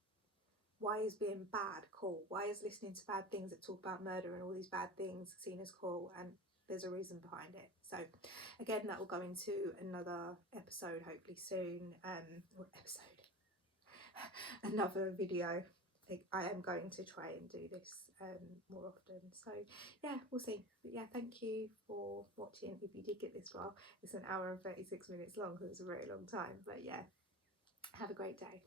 Why is being bad cool? Why is listening to bad things that talk about murder and all these bad things seen as cool? And there's a reason behind it. So again, that will go into another episode hopefully soon. Another video. I am going to try and do this more often. So yeah, we'll see. But yeah, thank you for watching. If you did get this far, it's an hour and 36 minutes long, because it's a very long time. But yeah, have a great day.